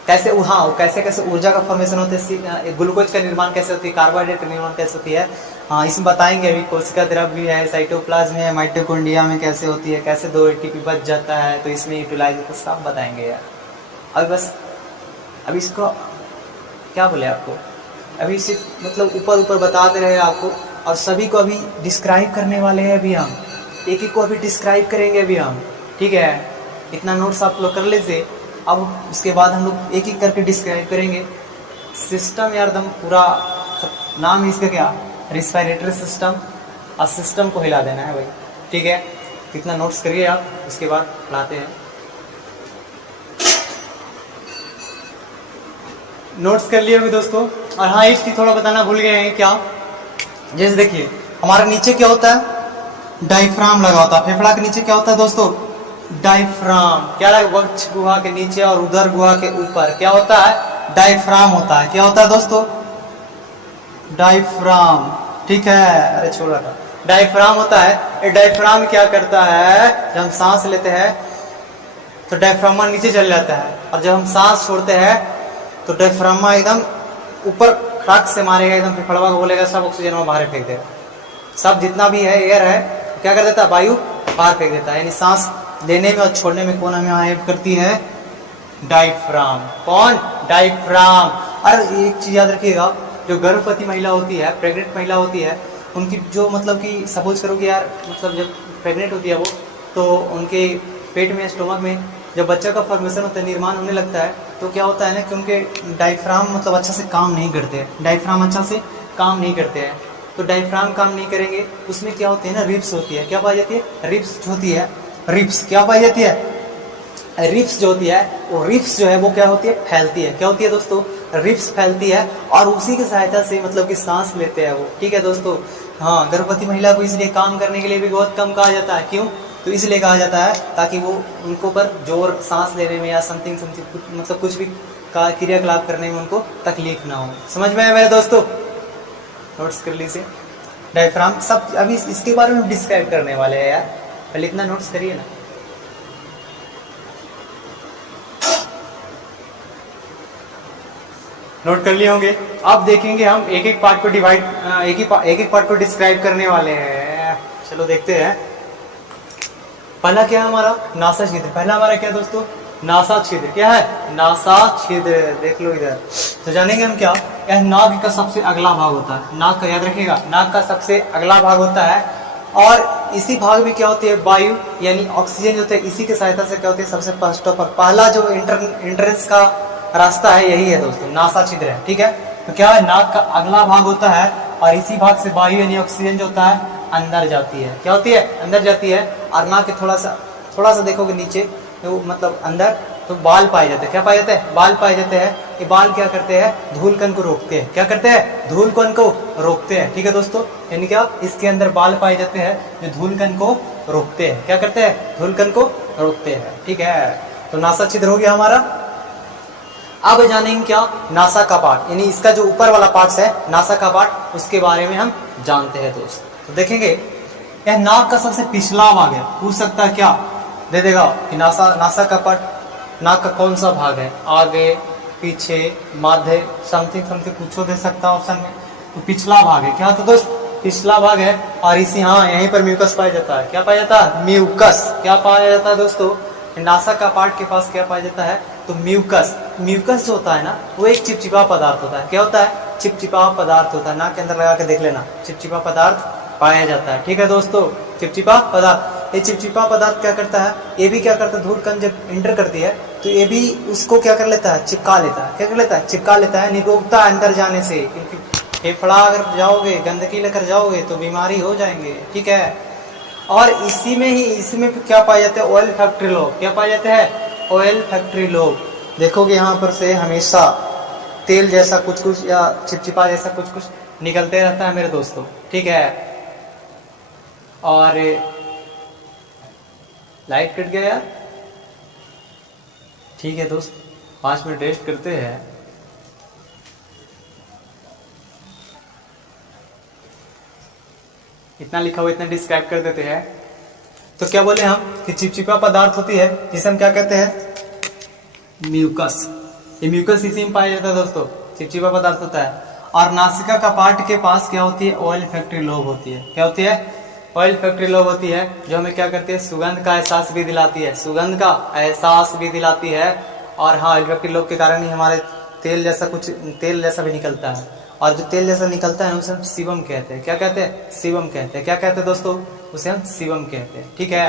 कैसे, हाँ, कैसे कैसे ऊर्जा का फॉर्मेशन होता है, ग्लूकोज का निर्माण कैसे होती है, कार्बोहाइड्रेट का निर्माण कैसे होती है, हाँ इसमें बताएंगे अभी। कोशिका द्रव्य भी है, साइटोप्लाज्म है, माइटोकॉन्ड्रिया में कैसे होती है, कैसे 2 एटीपी बच जाता है, तो इसमें यूटिलाइज होता है, सब बताएंगे यार। अभी इसको क्या बोले आपको, अभी इसे मतलब ऊपर ऊपर बता दे रहे हैं आपको, और सभी को अभी डिस्क्राइब करने वाले हैं अभी हम, एक एक को अभी डिस्क्राइब करेंगे अभी हम, ठीक है। इतना नोट्स आप लोग कर लीजिए। अब उसके बाद हम लोग एक एक करके डिस्क्राइब करेंगे। सिस्टम यार दम पूरा, नाम है इसका क्या, रेस्पिरेटरी सिस्टम, और सिस्टम को हिला देना है भाई, ठीक है। कितना नोट्स करिए आप, उसके बाद पढ़ाते हैं। नोट्स कर लिए होंगे दोस्तों। और हाँ, एक चीज थोड़ा बताना भूल गए हैं, क्या, जैसे देखिए हमारे नीचे क्या होता है, डायफ्राम लगा होता है। फेफड़ा के नीचे क्या होता है दोस्तों, डायफ्राम। क्या लगा, वक्ष गुहा के नीचे और उदर गुहा के ऊपर क्या होता है, डायफ्राम होता है। क्या होता है दोस्तों, डायफ्राम, ठीक है। अरे छोड़ रहा था, डायफ्राम होता है। ये डायफ्राम क्या करता है, जब हम सांस लेते हैं तो डायफ्रामा नीचे चल जाता है, और जब हम सांस छोड़ते हैं तो डायफ्रामा एकदम ऊपर खड़ाक से मारेगा, एकदम फेफड़वा को बोलेगा सब ऑक्सीजन में बाहर फेंक देगा, सब जितना भी है एयर है क्या कर देता है, वायु बाहर फेंक देता है। यानी सांस लेने में और छोड़ने में कौन हमें हेल्प करती है, डायफ्राम। कौन, डायफ्राम। और एक चीज याद रखिएगा, जो गर्भवती महिला होती है, प्रेग्नेंट महिला होती है, उनकी जो मतलब कि सपोज करो कि यार मतलब जब प्रेग्नेंट होती है वो, तो उनके पेट में, स्टोमक में जब बच्चा का फॉर्मेशन होता है, निर्माण होने लगता है, तो क्या होता है ना कि उनके डायफ्राम मतलब अच्छा से काम नहीं करते हैं, डायफ्राम अच्छा से काम नहीं करते हैं। तो डायफ्राम काम नहीं करेंगे, उसमें क्या होती है ना, रिब्स होती है। क्या पाई जाती है, रिब्स होती है, रिब्स क्या पाई जाती है, रिब्स जो होती है, वो रिब्स जो है वो क्या होती है, फैलती है। क्या होती है दोस्तों, रिब्स फैलती है, और उसी की सहायता से मतलब कि सांस लेते हैं वो, ठीक है दोस्तों। हाँ, गर्भवती महिला को इसलिए काम करने के लिए भी बहुत कम कहा जाता है। क्यों, तो इसलिए कहा जाता है ताकि वो उनको पर जोर सांस लेने में या समथिंग समथिंग मतलब कुछ भी क्रियाकलाप करने में उनको तकलीफ ना हो। समझ में आया मेरे दोस्तों, नोट्स कर लीजिए। डायफ्राम सब अभी इसके बारे में डिस्क्राइब करने वाले हैं यार, पहले इतना नोट्स करिए ना। नोट कर लिए होंगे। अब देखेंगे हम एक एक पार्ट को डिवाइड, एक एक पार्ट को डिस्क्राइब करने वाले हैं। चलो देखते हैं। पहला क्या है हमारा, नासा छिद्र। पहला हमारा क्या दोस्तों, नासा छिद्र। क्या है, नासा छिद्र, देख लो इधर। तो जानेंगे हम क्या, यह नाक का सबसे अगला भाग होता है। नाक का याद रखिएगा, नाक का सबसे अगला भाग होता है, और इसी भाग में क्या होती है, वायु यानी ऑक्सीजन जो होता है, इसी की सहायता से क्या होती है, सबसे फर्स्ट ऑफ ऑल पहला जो एंट्रेंस का रास्ता है यही है दोस्तों, नासा छिद्र है, ठीक है। तो क्या है, नाक का अगला भाग होता है, और इसी भाग से वायु यानी ऑक्सीजन जो होता है अंदर जाती है। क्या होती है, अंदर जाती है। और नाक के थोड़ा सा देखोगे नीचे, तो मतलब अंदर तो बाल पाए जाते हैं। क्या पाए जाते हैं, बाल पाए जाते हैं। ये बाल क्या करते हैं, धूल कण को रोकते हैं। क्या करते हैं, धूल कण को रोकते हैं, ठीक है दोस्तों। यानी क्या, इसके अंदर बाल पाए जाते हैं जो धूल कण को रोकते हैं। क्या करते हैं, धूल कण को रोकते हैं, ठीक है। तो नासा छिद्र हो गया हमारा। अब जानेंगे क्या, नासा का पार्ट, यानी इसका जो ऊपर वाला पार्ट है नासा का पार्ट, उसके बारे में हम जानते हैं दोस्त। तो देखेंगे, यह नाक का सबसे पिछला भाग है। पूछ सकता है क्या, दे देगा कि नासा का पार्ट, नाक का कौन सा भाग है, आगे, पीछे, मध्य, समथिंग समथिंग कुछ दे सकता है ऑप्शन में। तो पिछला भाग है। क्या तो दोस्त, पिछला भाग है। और इसी, हाँ, यहीं पर म्यूकस पाया जाता है। क्या पाया जाता है, म्यूकस। क्या पाया जाता है दोस्तों, नासा का पार्ट के पास क्या पाया जाता है, तो म्यूकस। म्यूकस जो होता है ना, वो एक चिपचिपा पदार्थ होता है। क्या होता है, चिपचिपा पदार्थ होता है। नाक के अंदर लगा के देख लेना, चिपचिपा पदार्थ पाया जाता है, ठीक है दोस्तों। चिपचिपा पदार्थ, ये चिपचिपा पदार्थ क्या करता है, ये भी क्या करता है, धूल कण जब एंटर करती है तो ये भी उसको क्या कर लेता है, चिपका लेता है। क्या कर लेता है, चिपका लेता है, निरोधता अंदर जाने से। क्योंकि फेफड़ा अगर जाओगे, गंदगी लेकर जाओगे तो बीमारी हो जाएंगे, ठीक है। और इसमें क्या पाया जाता है, ऑयल फैक्ट्री लोग। क्या पाया जाता है, ऑयल फैक्ट्री लोग। देखोगे यहाँ पर से हमेशा तेल जैसा कुछ कुछ या चिपचिपा जैसा कुछ कुछ निकलते रहता है मेरे दोस्तों, ठीक है। और लाइट कट गया यार, ठीक है दोस्त, 5 मिनट रेस्ट करते हैं, इतना लिखा हुआ, इतना डिस्क्राइब कर देते हैं। तो क्या बोले हम कि चिपचिपा पदार्थ होती है जिसे हम क्या कहते हैं, म्यूकस। ये म्यूकस इसी में पाया जाता है दोस्तों, चिपचिपा पदार्थ होता है। और नासिका कपाट के पास क्या होती है, ऑयल फैक्ट्री लोब होती है। क्या होती है, ऑयल फैक्ट्री लोब होती है, जो हमें क्या करती है, सुगंध का एहसास भी दिलाती है, सुगंध का एहसास भी दिलाती है। और हाँ, ऑयल फैक्ट्री लोब के कारण ही हमारे तेल जैसा भी निकलता है। और जो तेल जैसा निकलता है उसे हम सीबम कहते हैं। क्या कहते हैं, सीबम कहते हैं। क्या कहते हैं दोस्तों, उसे हम सीबम कहते हैं। ठीक है,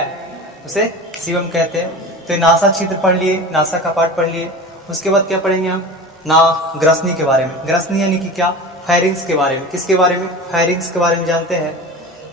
उसे सीबम कहते हैं। तो नासा छिद्र पढ़ लिए, नासा कपाट पढ़ लिए। उसके बाद क्या पढ़ेंगे हम, ना ग्रसनी के बारे में। ग्रसनी यानी कि क्या, फायरिंग्स के बारे में। किसके बारे में, फायरिंग्स के बारे में जानते हैं।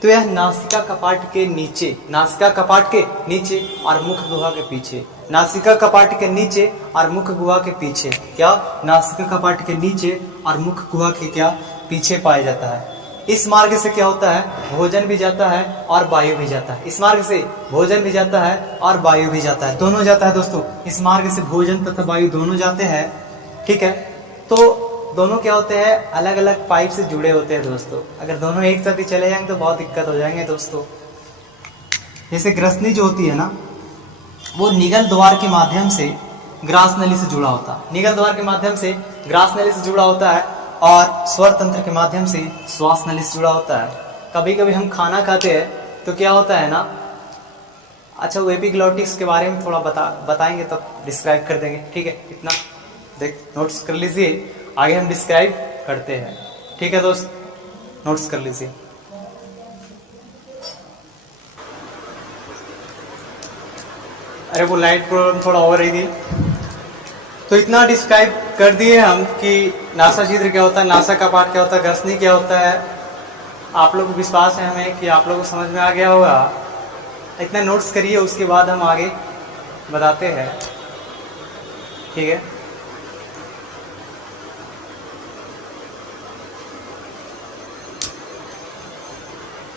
तो यह नासिका कपाट के नीचे, नासिका कपाट के नीचे और मुख गुहा के पीछे, नासिका कपाट के नीचे और मुख गुहा के पीछे, क्या, नासिका कपाट के नीचे और मुख गुहा के क्या, पीछे पाया जाता है। इस मार्ग से क्या होता है, भोजन भी जाता है और वायु भी जाता है। इस मार्ग से भोजन भी जाता है और वायु भी जाता है, दोनों जाता है दोस्तों। इस मार्ग से भोजन तथा वायु दोनों जाते हैं। ठीक है, तो दोनों क्या होते हैं, अलग अलग पाइप से जुड़े होते हैं दोस्तों। अगर दोनों एक साथ ही चले जाएंगे तो बहुत दिक्कत हो जाएंगे दोस्तों। जैसे ग्रसनी जो होती है ना, वो निगल द्वार के माध्यम से ग्रास नली से जुड़ा होता है। निगल द्वार के माध्यम से ग्रास नली से जुड़ा होता है और स्वर तंत्र के माध्यम से श्वास नली से जुड़ा होता है। कभी कभी हम खाना खाते हैं तो क्या होता है ना, अच्छा वो एपिग्लॉटिक्स के बारे में थोड़ा बताएंगे तब डिस्क्राइब कर देंगे। ठीक है, इतना देख नोट्स कर लीजिए, आगे हम डिस्क्राइब करते हैं। ठीक है दोस्त, नोट्स कर लीजिए। अरे वो लाइट प्रॉब्लम थोड़ा हो रही थी, तो इतना डिस्क्राइब कर दिए हम कि नासा छिद्र क्या होता है, नासा कपाट क्या होता है, ग्रसनी क्या होता है। आप लोग को विश्वास है हमें कि आप लोगों को समझ में आ गया होगा। इतना नोट्स करिए, उसके बाद हम आगे बताते हैं। ठीक है,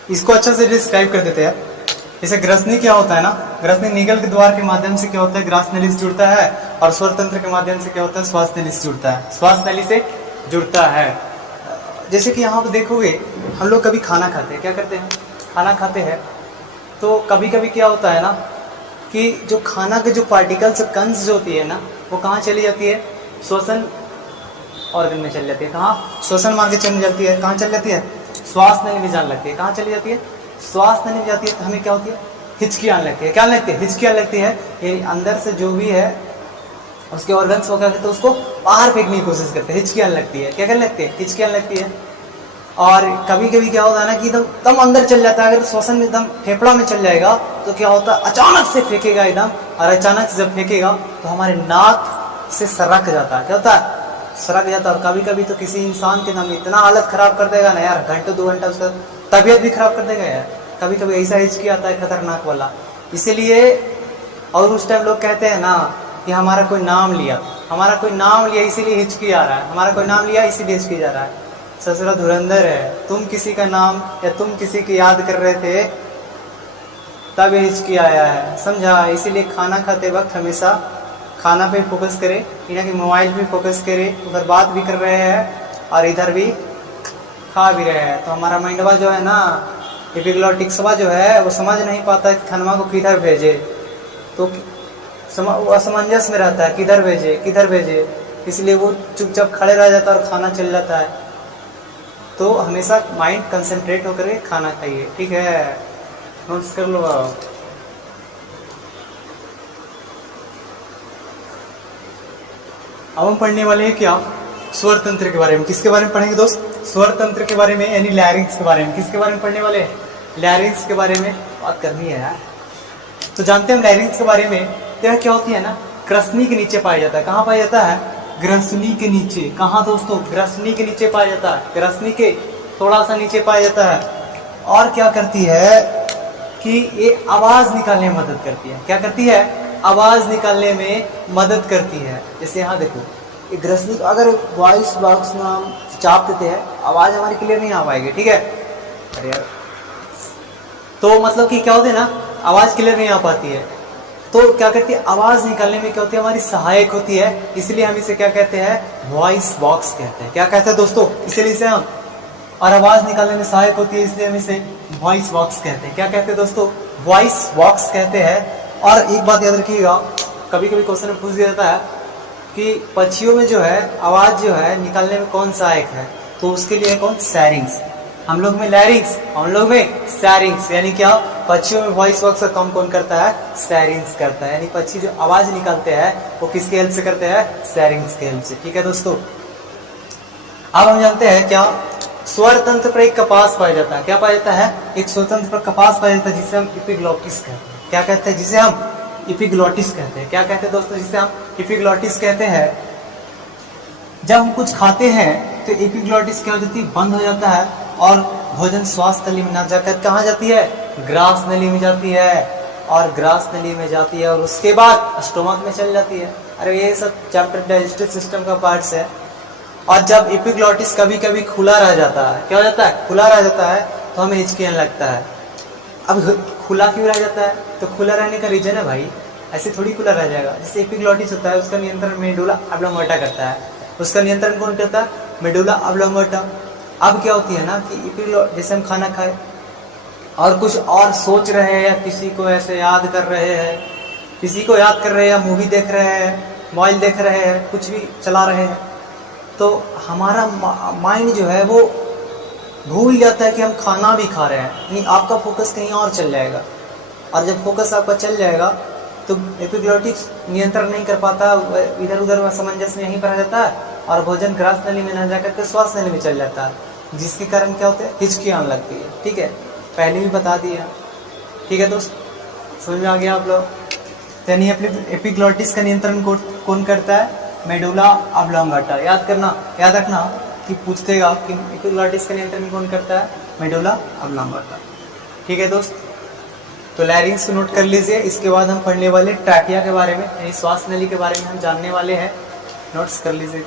इसको अच्छा से डिस्क्राइब कर देते हैं। जैसे ग्रसनी क्या होता है ना, ग्रसनी निगल के द्वार के माध्यम से क्या होता है, ग्रास नली से जुड़ता है। और स्वर तंत्र के माध्यम से क्या होता है, श्वास नली से जुड़ता है, श्वास नली से जुड़ता है। जैसे कि यहाँ पे देखोगे, हम लोग कभी खाना खाते हैं, क्या करते हैं, खाना खाते हैं तो कभी कभी क्या होता है ना कि जो खाना के जो पार्टिकल्स, कन्स जो होती है ना, वो कहाँ चली जाती है, श्वसन ऑर्गन में चली जाती है। कहाँ, श्वसन मार्ग चली जाती है। कहाँ चली जाती है, श्वास नली में जाने लगती है। कहाँ चली जाती है, श्वास नली में जाती है। तो हमें क्या होती है, हिचकी आने लगती है। क्या लगती है, हिचकी आने लगती है। ये अंदर से जो भी है उसके ऑर्गन्स वो क्या करते हैं, उसको बाहर फेंकने की कोशिश करते हैं, हिचकी आने लगती है। क्या करने लगती है, हिचकी आने लगती है। और कभी कभी क्या होता है ना कि एकदम दम अंदर चल जाता है। अगर श्वसन में एकदम फेफड़ा में चल जाएगा तो क्या होता है, अचानक से फेंकेगा एकदम, और अचानक से जब फेंकेगा तो हमारे नाक से सरक जाता है। क्या होता है, सरक जाता है। और कभी कभी तो किसी इंसान के दम इतना हालत खराब कर देगा ना यार, घंटे 2 घंटा उसका तबीयत भी खराब कर देगा यार। कभी कभी ऐसा हिचकी आता है खतरनाक वाला। इसीलिए, और उस टाइम लोग कहते हैं ना कि हमारा कोई नाम लिया, हमारा कोई नाम लिया इसीलिए हिचकी आ रहा है, हमारा कोई नाम लिया इसीलिए हिचकी जा रहा है। ससुरा धुरंधर है, तुम किसी का नाम या तुम किसी की याद कर रहे थे तब हिचकी आया है, समझा। इसीलिए खाना खाते वक्त हमेशा खाना पे फोकस करें, यानी कि मोबाइल पे फोकस करें। उधर बात भी कर रहे हैं और इधर भी खा भी रहे हैं, तो हमारा माइंडवा जो है ना, एपिग्लॉटिक्सवा जो है, वो समझ नहीं पाता है कि खानवा को किधर भेजे। तो वो असमंजस में रहता है, किधर भेजे किधर भेजे, इसलिए वो चुपचाप खड़े रह जाता है और खाना चल जाता है। तो हमेशा माइंड कंसंट्रेट होकर के खाना खाइए। ठीक है, नोट्स कर लो आप। अब हम पढ़ने वाले हैं क्या, स्वर तंत्र के बारे में। किसके बारे में पढ़ेंगे दोस्त, स्वर तंत्र के बारे में, यानी लैरिंग्स के बारे में। किसके बारे में पढ़ने वाले हैं, लैरिंग्स के बारे में बात करनी है यार। तो जानते हैं हम लैरिंग्स के बारे में, तो यह क्या होती है ना, ग्रसनी के नीचे पाया जाता है। कहाँ पाया जाता है, ग्रसनी के नीचे। कहाँ दोस्तों, ग्रसनी के नीचे पाया जाता है, ग्रसनी के थोड़ा सा नीचे पाया जाता है। और क्या करती है कि ये आवाज निकालने में मदद करती है। क्या करती है, आवाज निकालने में मदद करती है। जैसे यहाँ देखो, ये ग्रसनी, अगर वॉइस बॉक्स में हम चाप देते हैं, आवाज हमारी क्लियर नहीं आ पाएगी। ठीक है, अरे यार, तो मतलब कि क्या होता है ना, आवाज क्लियर नहीं आ पाती है। तो क्या करती है, आवाज निकालने में क्या होती है, हमारी सहायक होती है। इसलिए हम इसे क्या कहते हैं, वॉइस बॉक्स कहते हैं। क्या कहते हैं दोस्तों, इसीलिए इसे हम, और आवाज निकालने में सहायक होती है, इसलिए हम इसे वॉइस बॉक्स कहते हैं। क्या कहते हैं दोस्तों? वॉइस बॉक्स कहते हैं। और एक बात याद रखिएगा, कभी कभी क्वेश्चन में पूछ दिया जाता है कि पक्षियों में जो है आवाज जो है निकालने में कौन सा एक है, तो उसके लिए कौन? सैरिंग्स। हम लोग में लैरिंग्स, हम लोग में सैरिंग्स। यानी क्या? पक्षियों में वॉइस बॉक्स का काम कौन करता है? सैरिंग्स करता है। यानी पक्षी जो आवाज निकालते हैं वो किसके हेल्प से करते हैं? सैरिंग्स के हेल्प से। ठीक है दोस्तों, अब हम जानते हैं क्या स्वर तंत्र पर एक कपास पाया जाता है। क्या पाया जाता है? एक स्वर तंत्र पर कपास पाया जाता है जिसे हम एपिग्लॉटिस कहते हैं। क्या कहते हैं? जिसे हम एपिग्लॉटिस कहते हैं। क्या कहते हैं दोस्तों? जिसे हम एपिग्लॉटिस कहते हैं। जब हम कुछ खाते हैं तो एपिग्लॉटिस क्या हो जाती है? बंद हो जाता है और भोजन श्वास नली में ना जाकर कहाँ जाती है? ग्रास नली में जाती है। और ग्रास नली में जाती है और उसके बाद स्टोमक में चल जाती है। अरे ये सब चैप्टर डाइजेस्टिव सिस्टम का पार्ट्स है। और जब एपिग्लॉटिस कभी कभी खुला रह जाता है, क्या हो जाता है? खुला रह जाता है, तो हमें हिचकियाँ लगता है। अब खुला क्यों रह जाता है? तो खुला रहने का रीजन है भाई, ऐसे थोड़ी खुला रह जाएगा। जैसे एपिग्लॉटिस होता है उसका नियंत्रण मेडुला ऑब्लोंगेटा करता है। उसका नियंत्रण कौन करता है? Medulla oblongata. अब क्या होती है ना कि जैसे हम खाना खाए और कुछ और सोच रहे हैं या किसी को ऐसे याद कर रहे हैं, किसी को याद कर रहे हैं या मूवी देख रहे हैं, मोबाइल देख रहे हैं, कुछ भी चला रहे हैं, तो हमारा माइंड जो है वो भूल जाता है कि हम खाना भी खा रहे हैं। यानी आपका फोकस कहीं और चल जाएगा। और जब फोकस आपका चल जाएगा तो एपिग्लॉटिस नियंत्रण नहीं कर पाता, इधर उधर असमंजस में यहीं पर आ जाता है और भोजन ग्रास नली में न जाकर के श्वास नली में चल जाता है, जिसके कारण क्या होता है? हिचकी आने लगती है। ठीक है, पहले भी बता दिया। ठीक है दोस्त, समझ में आ गया आप लोग? यानी एपिग्लॉटिस का नियंत्रण कौन करता है? Medulla oblongata. याद करना, याद रखना कि पूछतेगा कि एपिग्लॉटिस का नियंत्रण कौन करता है? Medulla oblongata. ठीक है दोस्त, तो लैरिंग्स को नोट कर लीजिए। इसके बाद हम पढ़ने वाले ट्रैकिया के बारे में, यानी श्वास नली के बारे में हम जानने वाले हैं। नोट्स कर लीजिए।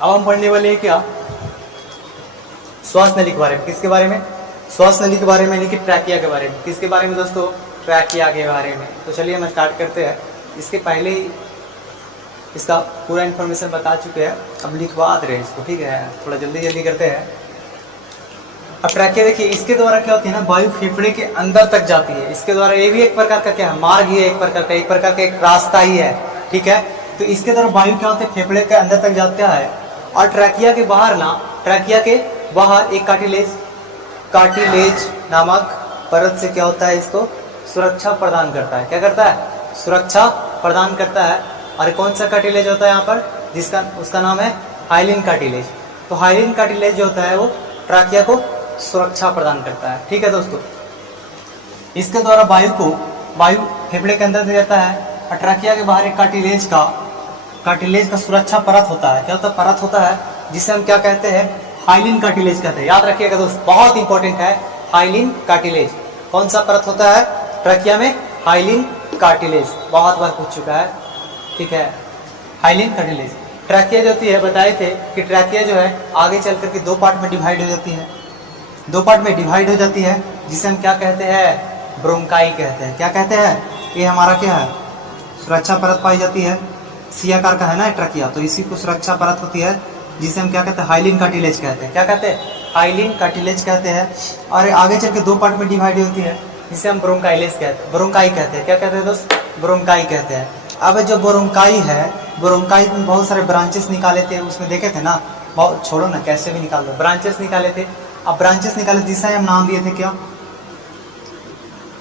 अब हम पढ़ने वाले हैं क्या? श्वास नली के बारे में। किसके बारे में? श्वास नली के बारे में, यानी कि ट्रैकिया के बारे में। किसके बारे में दोस्तों? ट्रैकिया के बारे में। तो चलिए हम स्टार्ट करते हैं। इसके पहले ही इसका पूरा इन्फॉर्मेशन बता चुके हैं, अब लिखवा दे रहे हैं इसको। ठीक है, थोड़ा जल्दी जल्दी करते हैं। अब ट्रैकिया देखिए, इसके द्वारा क्या होती है ना, वायु फेफड़े के अंदर तक जाती है। इसके द्वारा ये भी एक प्रकार का क्या है? मार्ग ही है, एक प्रकार का एक रास्ता ही है। ठीक है, तो इसके द्वारा वायु क्या होता है? फेफड़े के अंदर तक जाता है। और ट्रैकिया के बाहर ना, ट्रैकिया के बाहर एक कार्टिलेज नामक परत से क्या होता है? इसको सुरक्षा प्रदान करता है। क्या करता है? सुरक्षा प्रदान करता है। और कौन सा कार्टिलेज होता है यहाँ पर? उसका नाम है हाइलिन कार्टिलेज। तो हाइलिन कार्टिलेज जो होता है वो ट्रैकिया को सुरक्षा प्रदान करता है। ठीक है दोस्तों, इसके द्वारा वायु फेफड़े के अंदर से जाता है। और ट्रैकिया के बाहर एक कार्टिलेज का सुरक्षा परत होता है। क्या होता है? परत होता है, जिसे हम क्या कहते हैं? हाइलिन कार्टिलेज कहते हैं। याद रखिएगा दोस्त, बहुत इंपॉर्टेंट है हाइलिन कार्टिलेज। कौन सा परत होता है ट्रैकिया में? हाइलिन कार्टिलेज, बहुत बार पूछ चुका है। ठीक है, हाइलिन कार्टिलेज। ट्रैकिया जो होती है, बताए थे कि ट्रैकिया जो है आगे चल करके दो पार्ट में डिवाइड हो जाती है। दो पार्ट में डिवाइड हो जाती है, जिसे हम क्या कहते हैं? ब्रोंकाई कहते हैं। क्या कहते हैं? ये हमारा क्या है? सुरक्षा परत पाई जाती है। सी आकार का है ना ट्रैकिया, तो इसी को सुरक्षा परत होती है, जिसे हम क्या कहते हैं? हाइलिन कार्टिलेज कहते हैं। क्या कहते हैं? हाइलिन कार्टिलेज कहते हैं। और आगे चल के दो पार्ट में डिवाइड होती है, जिसे हम ब्रोंकाई कहते हैं। क्या कहते हैं दोस्त? ब्रोंकाई कहते हैं। अब जो ब्रोंकाई है, ब्रोंकाई में बहुत सारे ब्रांचेस निकाले थे, उसमें देखे थे ना, बहुत छोड़ो ना, कैसे भी निकाल दो, ब्रांचेस निकाले थे। अब ब्रांचेस निकाले, जिसे हम नाम दिए थे क्या?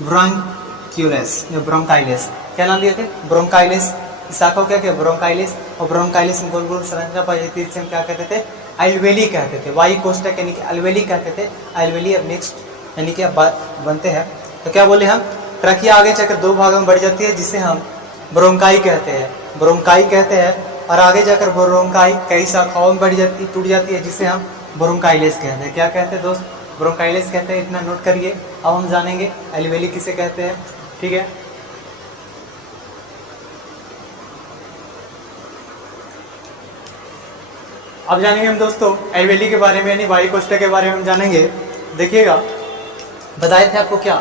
ब्रोंक्यूलेस, ब्रोंकाइलेस। क्या नाम दिए थे? ब्रोंकाइलेस। शाखा क्या क्या? ब्रोंकाइलेस। और ब्रोंकाइलेस में गोल गोल संरचना पाई जाती है, जिसे हम क्या कहते थे? अल्वेली कहते थे। वायु कोष्ठक यानी कि अल्वेली कहते थे। अल्वेली अब नेक्स्ट यानी कि अब बनते हैं। तो क्या बोले हम? ट्रैकिया आगे चलकर दो भागों में बढ़ जाती है, जिसे हम ब्रोंकाई कहते हैं। और आगे जाकर ब्रोंकाई कई शाखाओं में बढ़ जाती, टूट जाती है, जिसे हम ब्रोंकाइलेस कहते हैं। क्या कहते हैं दोस्त? ब्रोंकाइलेस कहते हैं। इतना नोट करिए। अब हम जानेंगे अल्वेली किसे कहते हैं। ठीक है, अब जानेंगे हम दोस्तों अल्वेली के बारे में, यानी वायु कोष्ठक के बारे में हम जानेंगे। देखिएगा, बताए थे आपको क्या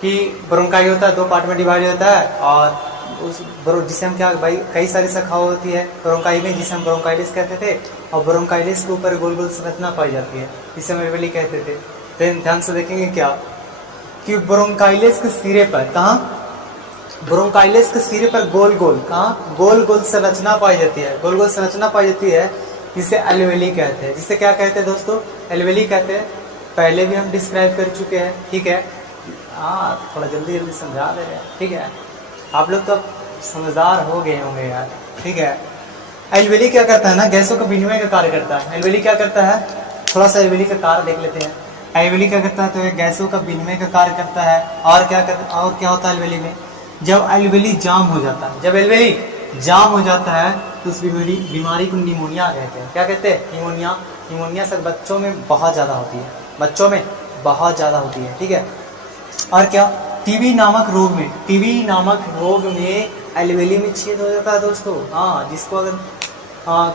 कि ब्रोंकाई होता है, दो पार्ट में डिवाइड होता है, और उस जिसे हम क्या भाई कई सारी शाखाएं होती है ब्रोंकाई में, जिसे हम ब्रोंकाइटिस कहते थे, और ब्रोंकाइटिस के ऊपर गोल गोल संरचना पाई जाती है जिसे हम एल्वेली कहते थे। फिर ध्यान से देखेंगे क्या कि ब्रोंकाइटिस के सिरे पर, कहाँ ब्रोंकाइटिस के सिरे पर गोल गोल, कहाँ गोल गोल संरचना पाई जाती है, गोल गोल संरचना पाई जाती है जिसे एल्वेली कहते हैं। जिसे क्या कहते हैं दोस्तों, एल्वेली कहते हैं। पहले भी हम डिस्क्राइब कर चुके हैं, ठीक है। हाँ थोड़ा जल्दी जल्दी समझा दे रहे हैं, ठीक है। आप लोग तो समझदार हो गए होंगे यार, ठीक है। एल्वेली क्या करता है ना, गैसों का विनिमय का कार्य करता है। एल्वेली क्या करता है, थोड़ा सा एल्वेली का कार्य देख लेते हैं। एल्वेली क्या करता है, तो ये गैसों का विनिमय का कार्य करता है। और क्या होता है एल्वेली में, जब एल्वेली जाम हो जाता है, जब एल्वेली जाम हो जाता है तो उस बीमारी को निमोनिया कहते हैं। क्या कहते हैं, निमोनिया। निमोनिया से बच्चों में बहुत ज़्यादा होती है, बच्चों में बहुत ज़्यादा होती है, ठीक है। और क्या, टीबी नामक रोग में, टीबी नामक रोग में एल्वेली में छेद हो जाता है दोस्तों। हाँ, जिसको अगर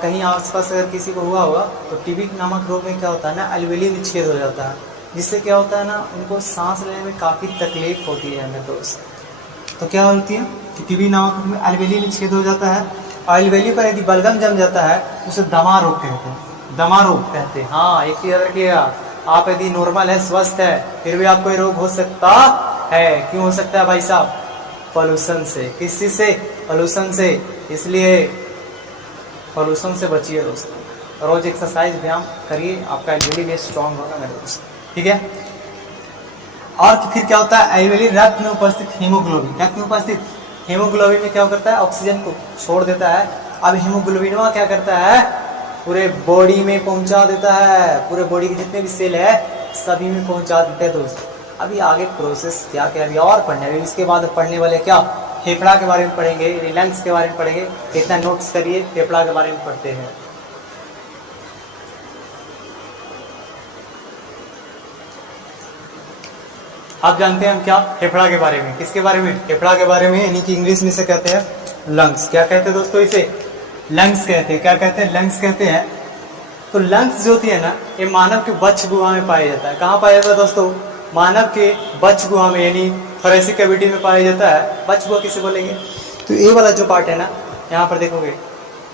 कहीं आसपास अगर किसी को हुआ होगा तो टीबी नामक रोग में क्या होता है ना, एल्वेली में छेद हो जाता है, जिससे क्या होता है ना, उनको सांस लेने में काफ़ी तकलीफ होती है हमें दोस्त। तो क्या होती है कि टीबी नामक में एल्वेली में छेद हो जाता है, और एल्वेली पर यदि बलगम जम जाता है तो उसे दमा रोग कहते हैं, दमा रोग कहते हैं। हाँ, एक चीज़ याद रखिएगा, आप यदि नॉर्मल है, स्वस्थ है, फिर भी आपको ये रोग हो सकता है। क्यों हो सकता है भाई साहब, पॉल्यूशन से। किस चीज़ से, पॉल्यूशन से। इसलिए पॉल्यूशन से बचिए दोस्तों, रोज एक्सरसाइज व्यायाम करिए, आपका एल्वेली भी स्ट्रांग होगा मेरे दोस्त, ठीक है। और फिर क्या होता है, एल्वेली रक्त में उपस्थित हीमोग्लोबिन, रक्त में उपस्थित हीमोग्लोबिन में क्या करता है, ऑक्सीजन को छोड़ देता है। अब हीमोग्लोबिन क्या करता है, पूरे बॉडी में पहुंचा देता है, पूरे बॉडी के जितने भी सेल है सभी में पहुंचा देते हैं दोस्त। अभी आगे प्रोसेस क्या क्या अभी और पढ़ने, अभी इसके बाद पढ़ने वाले क्या, फेफड़ा के बारे में पढ़ेंगे, लंग्स के बारे में पढ़ेंगे। इतना नोट्स करिए, फेफड़ा के बारे में पढ़ते हैं। आप जानते हैं हम क्या, फेफड़ा के बारे में, किसके बारे में, फेफड़ा के बारे में, यानी कि इंग्लिश में से कहते हैं लंग्स। क्या कहते हैं दोस्तों, इसे लंग्स कहते हैं। क्या कहते हैं, लंग्स कहते हैं। तो लंग्स जो होती है ना, ये मानव के वक्ष गुहा में पाया जाता है। कहाँ पाया जाता है दोस्तों, मानव के वक्ष गुहा में, यानी थोरेसिक कैविटी में पाया जाता है। वक्ष गुहा किसे बोलेंगे, तो ये वाला जो पार्ट है ना, यहाँ पर देखोगे,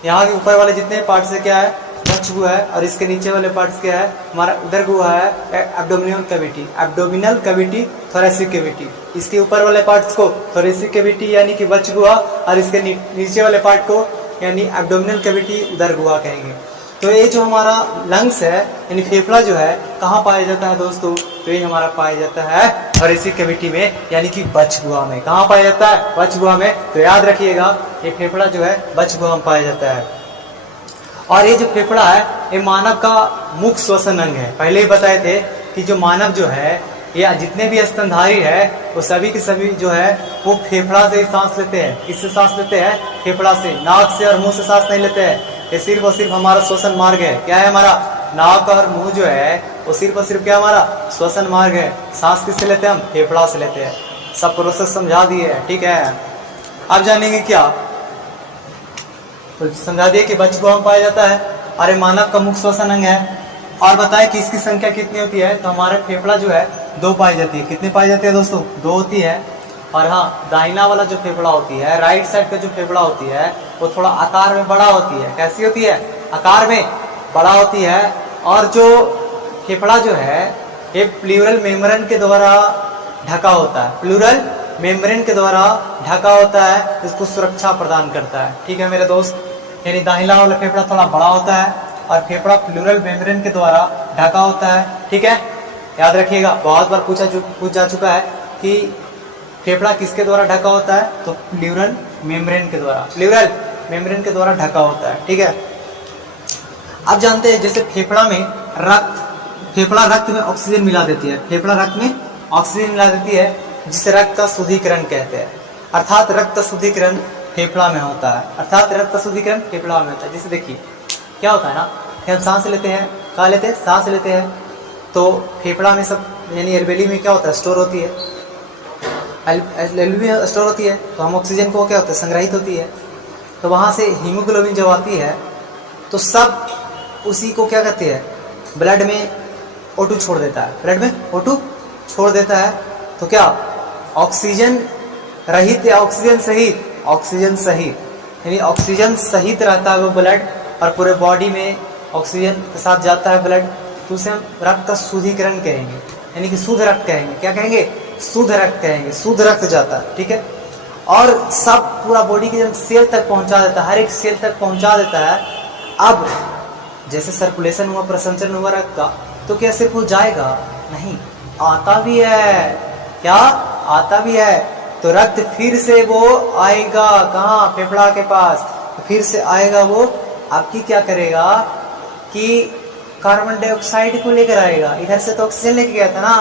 यहाँ के ऊपर वाले जितने पार्ट से क्या है, वक्ष गुहा है, और इसके नीचे वाले पार्ट्स क्या है, हमारा उदर गुहा है, abdominal cavity, abdominal cavity, thoracic cavity. इसके ऊपर वाले पार्ट्स को थोरेसिक कैविटी यानी कि वक्ष गुहा, और इसके नीचे वाले पार्ट को यानी एब्डोमिनल कैविटी, उदर गुहा कहेंगे। तो ये जो हमारा लंग्स है यानी फेफड़ा जो है, कहाँ पाया जाता है दोस्तों, तो ये हमारा पाया जाता है थोरेसिक कैविटी में, यानी कि वक्ष गुहा में। कहाँ पाया जाता है, वक्ष गुहा में। तो याद रखिएगा, ये फेफड़ा जो है वक्ष गुहा में पाया जाता है। और ये जो फेफड़ा है, ये मानव का मुख्य श्वसन अंग है। पहले ही बताए थे कि जो मानव जो है, या जितने भी स्तनधारी है, वो सभी के सभी जो है वो फेफड़ा से सांस लेते हैं। किससे सांस लेते हैं, फेफड़ा से। नाक से और मुंह से सांस नहीं लेते हैं। ये सिर्फ और सिर्फ हमारा श्वसन मार्ग है। क्या है हमारा, नाक और मुंह जो है वो सिर्फ और सिर्फ क्या हमारा श्वसन मार्ग है। सांस किससे लेते हैं हम, फेफड़ा से लेते हैं। सब प्रोसेस समझा दिए, ठीक है। अब जानेंगे क्या, तो समझा दिए कि वक्ष गुहा में पाया जाता है, और मानव का मुख्य श्वसन अंग है। और बताए कि इसकी संख्या कितनी होती है, तो हमारे फेफड़ा जो है 2 पाई जाती है। कितनी पाई जाती है दोस्तों, 2 होती है। और हाँ, दाहिना वाला जो फेफड़ा होती है, राइट साइड का जो फेफड़ा होती है, वो थोड़ा आकार में बड़ा होती है। कैसी होती है, आकार में बड़ा होती है। और जो फेफड़ा जो है, ये प्लूरल मेम्ब्रेन के द्वारा ढका होता है, प्लूरल मेम्ब्रेन के द्वारा ढका होता है, इसको सुरक्षा प्रदान करता है, ठीक है मेरे दोस्त। यानी दाहिना वाला फेफड़ा थोड़ा बड़ा होता है, और फेफड़ा प्लूरल मेम्ब्रेन के द्वारा ढका होता है, ठीक है। याद रखिएगा, बहुत बार पूछ जा चुका है कि फेफड़ा किसके द्वारा ढका होता है, तो प्लूरल मेम्ब्रेन के द्वारा, प्लूरल मेम्ब्रेन के द्वारा ढका होता है, ठीक है। अब जानते हैं, जैसे फेफड़ा रक्त में ऑक्सीजन मिला देती है, फेफड़ा रक्त में ऑक्सीजन मिला देती है, जिसे रक्त का शुद्धिकरण कहते हैं। अर्थात रक्त का शुद्धिकरण फेफड़ा में होता है, अर्थात रक्त का शुद्धिकरण फेफड़ा में होता है। जैसे देखिए क्या होता है ना, कि हम सांस लेते हैं, कहाँ लेते हैं, सांस लेते हैं, तो फेफड़ा में सब यानी एल्वेली में क्या होता है, स्टोर होती है, एल्वेली में स्टोर होती है। तो हम ऑक्सीजन को क्या होता है, संग्रहित होती है। तो वहाँ से हीमोग्लोबिन जब आती है, तो सब उसी को क्या कहते हैं, ब्लड में O2 छोड़ देता है, ब्लड में O2 छोड़ देता है। तो क्या ऑक्सीजन रहित या ऑक्सीजन सहित ऑक्सीजन सहित, यानी ऑक्सीजन सहित रहता है वो ब्लड और पूरे बॉडी में ऑक्सीजन के साथ जाता है ब्लड, तो उसे हम रक्त का शुद्धिकरण कहेंगे, यानी कि शुद्ध रक्त कहेंगे। क्या कहेंगे? शुद्ध रक्त कहेंगे, शुद्ध रक्त जाता है, ठीक है। और सब पूरा बॉडी के जब सेल तक पहुंचा देता है, हर एक सेल तक पहुंचा देता है। अब जैसे सर्कुलेशन हुआ, प्रसंचरण हुआ रक्त का, तो क्या सिर्फ वो जाएगा? नहीं, आता भी है। क्या आता भी है? तो रक्त फिर से वो आएगा कहाँ? फेफड़ा के पास। तो फिर से आएगा वो, आपकी क्या करेगा कि कार्बन डाइऑक्साइड को लेकर आएगा। इधर से तो ऑक्सीजन लेके गया था ना,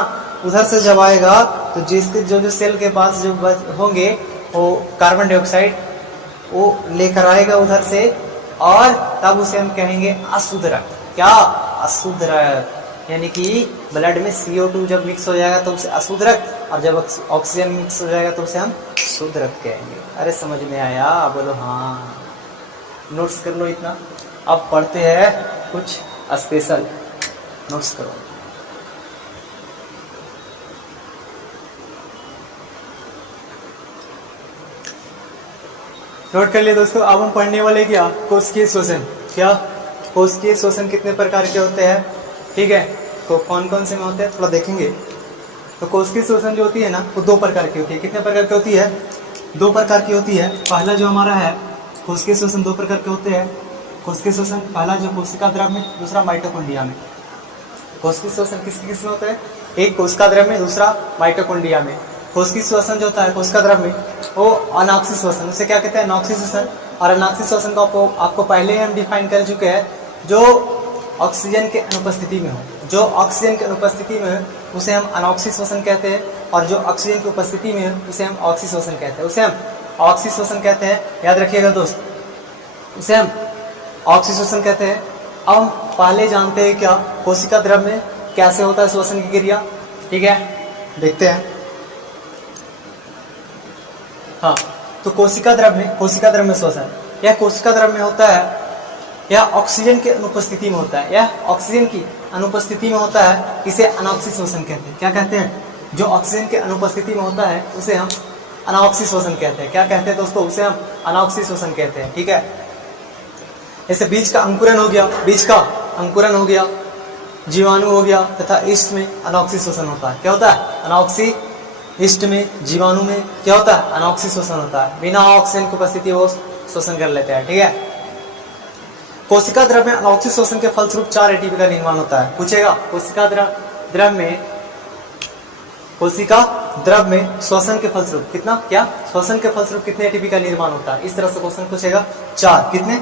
उधर से जब आएगा तो जिसके जो सेल के पास जो होंगे वो कार्बन डाइऑक्साइड वो लेकर आएगा उधर से, और तब उसे हम कहेंगे अशुद्ध रक्त। क्या? अशुद्ध रक्त, यानी कि ब्लड में CO2 जब मिक्स हो जाएगा तो उसे अशुद्ध रक्त, और जब ऑक्सीजन मिक्स हो जाएगा तो उसे हम शुद्ध रक्त कहेंगे। अरे समझ में आया? बोलो हाँ। नोट्स कर लो इतना। अब पढ़ते हैं कुछ स्पेशल। नोट्स करो। नोट कर लिए दोस्तों। अब हम पढ़ने वाले क्या? कोशिकीय श्वसन। क्या? कोशिकीय श्वसन कितने प्रकार के होते हैं, ठीक है, तो कौन कौन से में होते हैं थोड़ा देखेंगे। तो कोशिकीय श्वसन जो होती है ना, वो 2 प्रकार की होती है। कितने प्रकार की होती है? 2 प्रकार की होती है। पहला जो हमारा है कोशिकीय श्वसन 2 प्रकार के होते हैं। कोशिकीय श्वसन पहला जो कोशिका द्रव में, दूसरा माइटोकॉन्ड्रिया में। कोशिकीय श्वसन किस में होता है? एक कोशिका द्रव में, दूसरा माइटोकॉन्ड्रिया में। कोशिकीय श्वसन जो होता है कोशिका द्रव में, वो अनॉक्सिक श्वसन, उसे क्या कहते हैं? अनॉक्सिक श्वसन। और अनॉक्सिक श्वसन को आपको पहले ही हम डिफाइन कर चुके हैं, जो ऑक्सीजन के अनुपस्थिति में हो। जो ऑक्सीजन की अनुपस्थिति में हो उसे हम अनॉक्सिक श्वसन कहते हैं, और जो ऑक्सीजन की उपस्थिति में हो उसे हम ऑक्सी श्वसन कहते हैं। उसे हम ऑक्सी श्वसन कहते हैं, याद रखिएगा दोस्त, उसे हम ऑक्सी श्वसन कहते हैं। अब हम पहले जानते हैं क्या कोशिका द्रव में कैसे होता है श्वसन की क्रिया, ठीक है, देखते हैं। हाँ, तो कोशिका द्रव में श्वसन, यह कोशिका द्रव में होता है, यह ऑक्सीजन की अनुपस्थिति में होता है, यह ऑक्सीजन की अनुपस्थिति में होता है, इसे अनॉक्सिक श्वसन कहते हैं। क्या कहते हैं? जो ऑक्सीजन की अनुपस्थिति में होता है उसे हम अनॉक्सिक श्वसन कहते हैं। क्या कहते हैं दोस्तों? उसे हम अनॉक्सिक श्वसन कहते हैं, ठीक है। जैसे बीज का अंकुरन हो गया, बीज का अंकुरन हो गया, जीवाणु हो गया, तथा ईस्ट में अनॉक्सिक श्वसन होता है। क्या होता है? अनॉक्सिक। ईस्ट में, जीवाणु में क्या होता है? अनॉक्सिक श्वसन होता है। बिना ऑक्सीजन की उपस्थिति वो श्वसन कर लेते हैं, ठीक है। कोशिका द्रव में अनॉक्सिक श्वसन के फलस्वरूप 4 एटीपी का निर्माण होता है। पूछेगा कोशिका द्रव में श्वसन के फलस्वरूप कितना, क्या श्वसन के फलस्वरूप कितने एटीपी का निर्माण होता है? इस तरह से क्वेश्चन पूछेगा। 4। कितने?